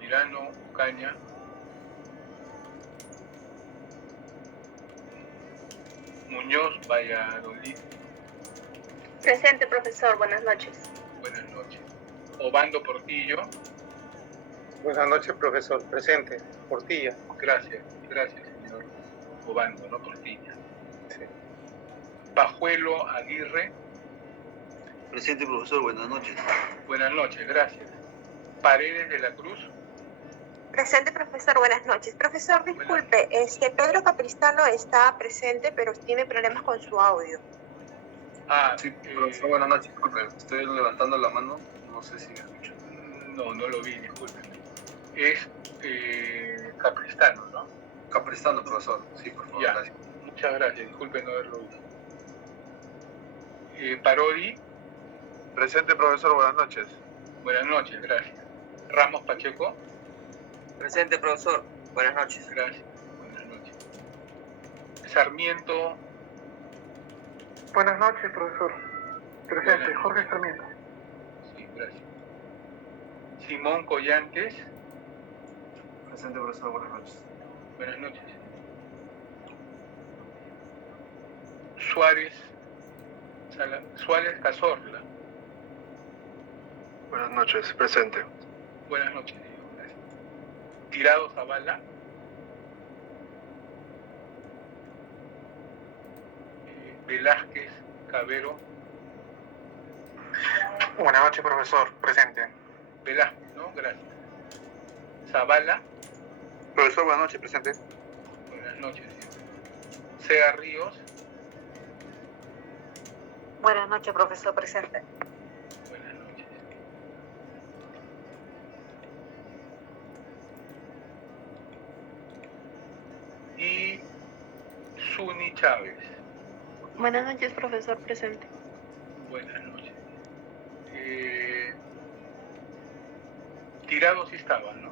Mirano Ocaña. Muñoz Valladolid. Presente, profesor, buenas noches. Buenas noches. Obando Portillo. Buenas noches, profesor. Presente. Portilla. Gracias, señor Obando, no Portilla. Sí. Pajuelo Aguirre. Presente, profesor. Buenas noches. Buenas noches, gracias. Paredes de la Cruz. Presente, profesor, buenas noches. Profesor, disculpe, Pedro Capristano está presente, pero tiene problemas con su audio. Sí, profesor, buenas noches, disculpe, estoy levantando la mano, no sé si me escucho. No, no lo vi, discúlpeme. Es Capristano, ¿no? Capristano, profesor, sí, por favor, Ya, gracias. muchas gracias, disculpe no haberlo visto. Parodi, Presente, profesor, buenas noches. buenas noches, gracias. Ramos Pacheco, Presente, profesor. Buenas noches. gracias, buenas noches. Sarmiento, Buenas noches, profesor. Presente, Buenas Jorge noches. Sarmiento. sí, gracias. Simón Collantes, Presente, profesor, buenas noches. buenas noches. Suárez, Suárez Cazorla, Buenas noches, presente. buenas noches, digo, gracias. Tirado Zavala, Velázquez Cabero, Buenas noches, profesor. Presente. Velázquez, ¿no? Gracias. Zavala, Profesor, buenas noches, presente. buenas noches. Sea Ríos, Buenas noches, profesor. Presente. buenas noches. Y Suni Chávez, Buenas noches, profesor presente. buenas noches. Tirado sí estaba, ¿no?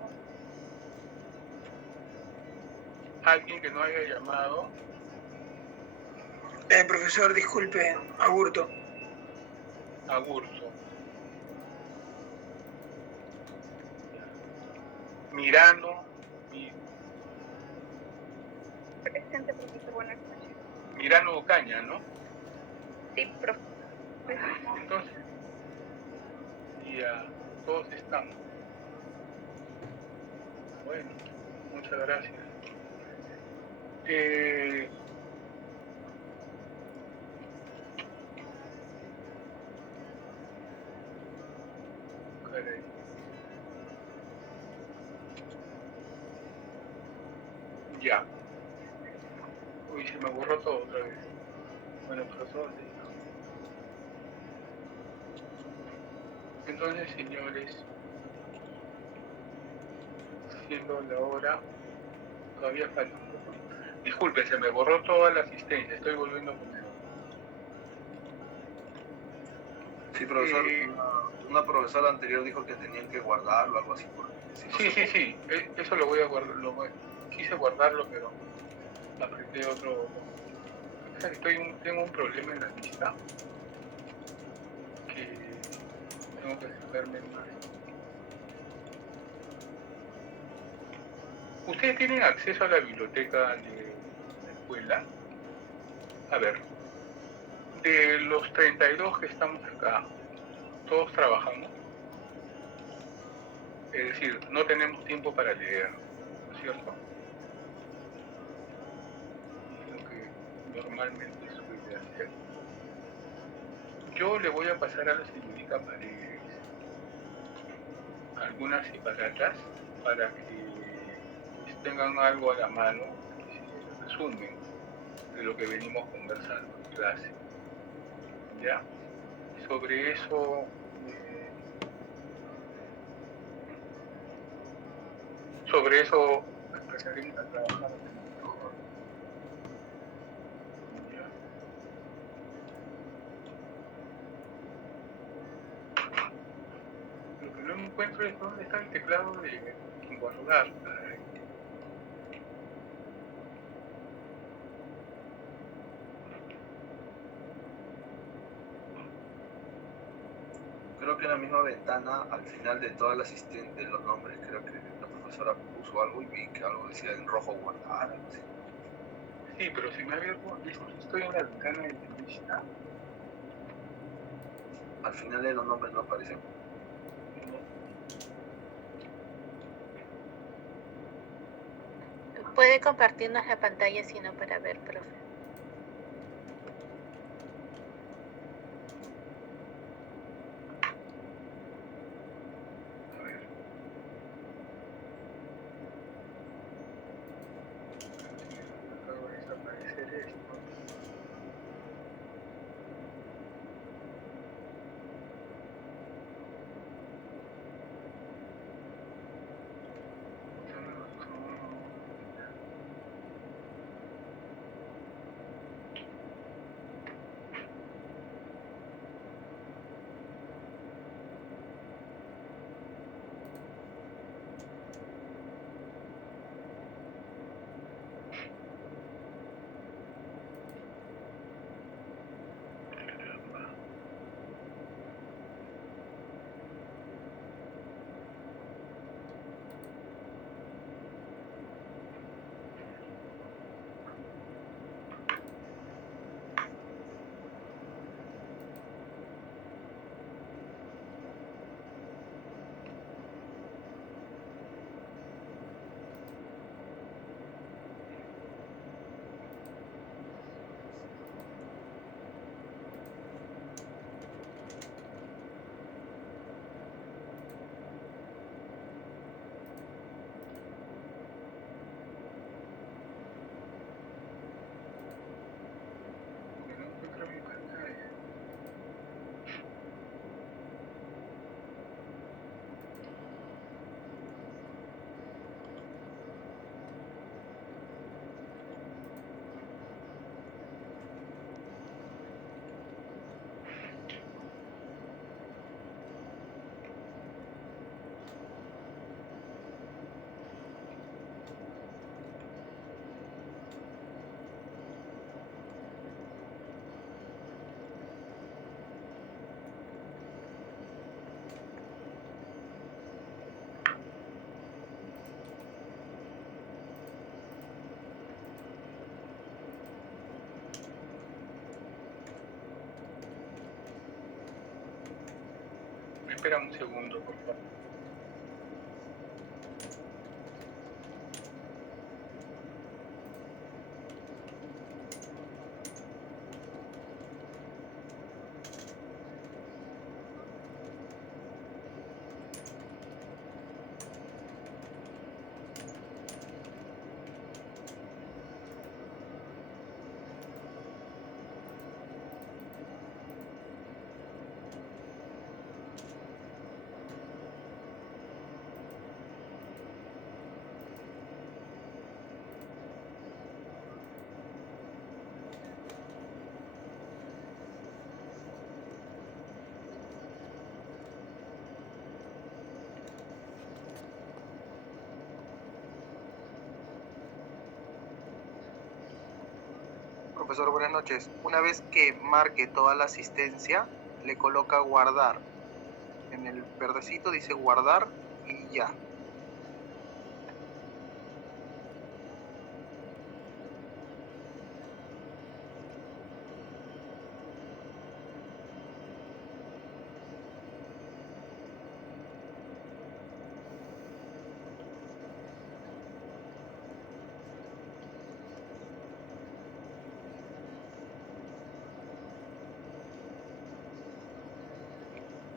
Alguien que no haya llamado, Profesor, disculpe, Agurto. Agurto. Mirano, Presente, profesor, buenas noches. Mirano Ocaña, ¿no? Sí, profe. Entonces, ya todos estamos. Bueno, muchas gracias. Caray. Ya. Uy, se me borró todo otra vez. Bueno, profesor. Entonces, señores, siendo la hora, todavía falta un poco. Disculpe, se me borró toda la asistencia, estoy volviendo a poner. Sí, profesor, una profesora anterior dijo que tenían que guardarlo, algo así. Porque si no Sí, se sí, eso lo voy a guardar, quise guardarlo, pero apreté otro. O sea, tengo un problema en la lista que tengo que fijarme más. ¿Ustedes tienen acceso a la biblioteca de la escuela? A ver, de los 32 que estamos acá, todos trabajamos. Es decir, no tenemos tiempo para leer, ¿no es cierto? Es lo que normalmente suele hacer. Yo le voy a pasar a la señorita Paredes algunas separatas para que tengan algo a la mano, que se resumen de lo que venimos conversando en clase. ¿Ya? Sobre eso, empezaremos a trabajar. ¿Ya? Lo que no encuentro es dónde está el teclado de guardar. creo que en la misma ventana, al final de todas las asistentes, los nombres, creo que la profesora puso algo y vi que algo decía en rojo guardar, algo así. Sí, pero si me abierto, estoy en la ventana de la lista. Al final de los nombres no aparecen. Puede compartirnos la pantalla, si no, para ver, profe. A ver. Acaba de desaparecer esto. espera un segundo, por favor. Profesor, buenas noches. Una vez que marque toda la asistencia, le coloca guardar. En el verdecito dice guardar y ya.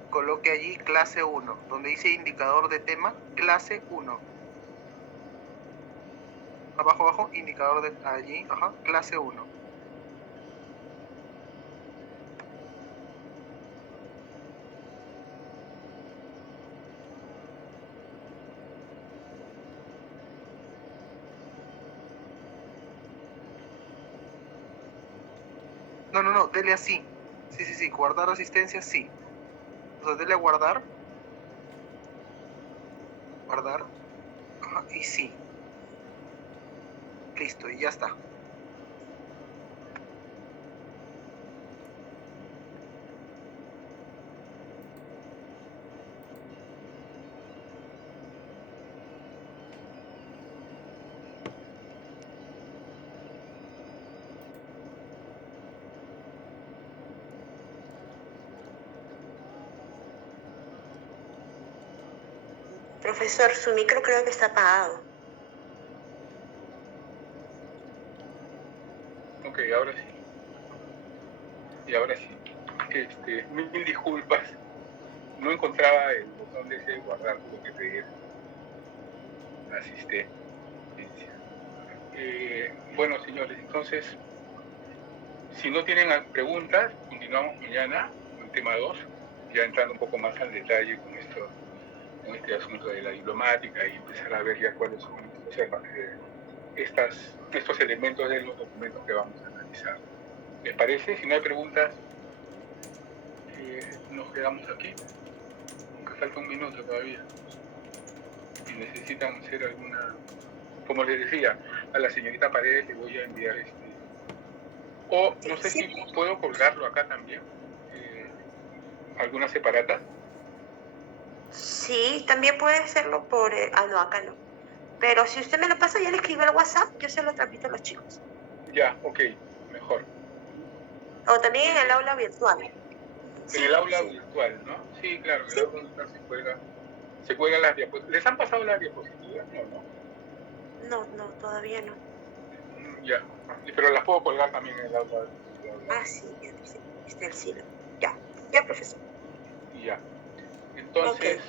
Coloque allí clase 1, donde dice indicador de tema, clase 1. Abajo, abajo, indicador de allí, ajá, clase 1. No, dele así. Sí, guardar asistencia, sí. Entonces dele a guardar. Guardar. Ajá, y sí. Listo, y ya está. Profesor, su micro creo que está apagado. Ok, ahora sí. Y ahora sí. Mil disculpas. No encontraba el botón de ese guardar, tuve que pedir asistencia. Bueno, señores, entonces, si no tienen preguntas, continuamos mañana con el tema 2, ya entrando un poco más al detalle con este asunto de la diplomática y empezar a ver ya cuáles son estos elementos de los documentos que vamos a analizar. ¿Les parece? Si no hay preguntas, nos quedamos aquí, aunque falta un minuto todavía. Si necesitan hacer alguna, como les decía, a la señorita Paredes le voy a enviar o no sé si puedo colgarlo acá también, alguna separata. Sí, también puede hacerlo por... no, acá no. Pero si usted me lo pasa, ya le escribo al WhatsApp, yo se lo transmito a los chicos. Ya, ok, mejor. O también en el aula virtual. En el aula virtual, ¿no? Sí, claro, en el aula virtual se cuelgan las diapositivas. ¿Les han pasado las diapositivas? No. No, todavía no. Ya, pero las puedo colgar también en el aula virtual. Ah, sí, está el cielo. Ya, profesor. Ya. Entonces,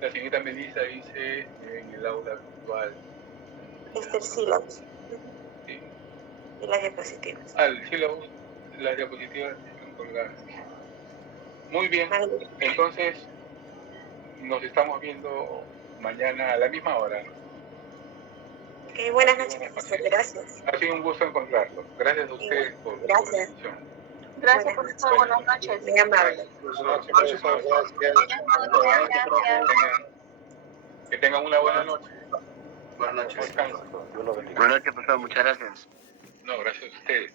la señorita Melissa dice en el aula virtual. Está el sílabo. Sí. Y las diapositivas. El sílabo, las diapositivas están colgadas. Muy bien. Entonces, nos estamos viendo mañana a la misma hora, ¿no? Ok, buenas noches, profesor. Gracias. Ha sido un gusto encontrarlo. Gracias a ustedes por su atención. Gracias, profesor. Buenas noches. Muy amable. Buenas noches, profesor. Que tengan una buena noche. Buenas noches. Dios lo bendiga. Buenas noches, profesor. Muchas gracias. No, gracias a ustedes.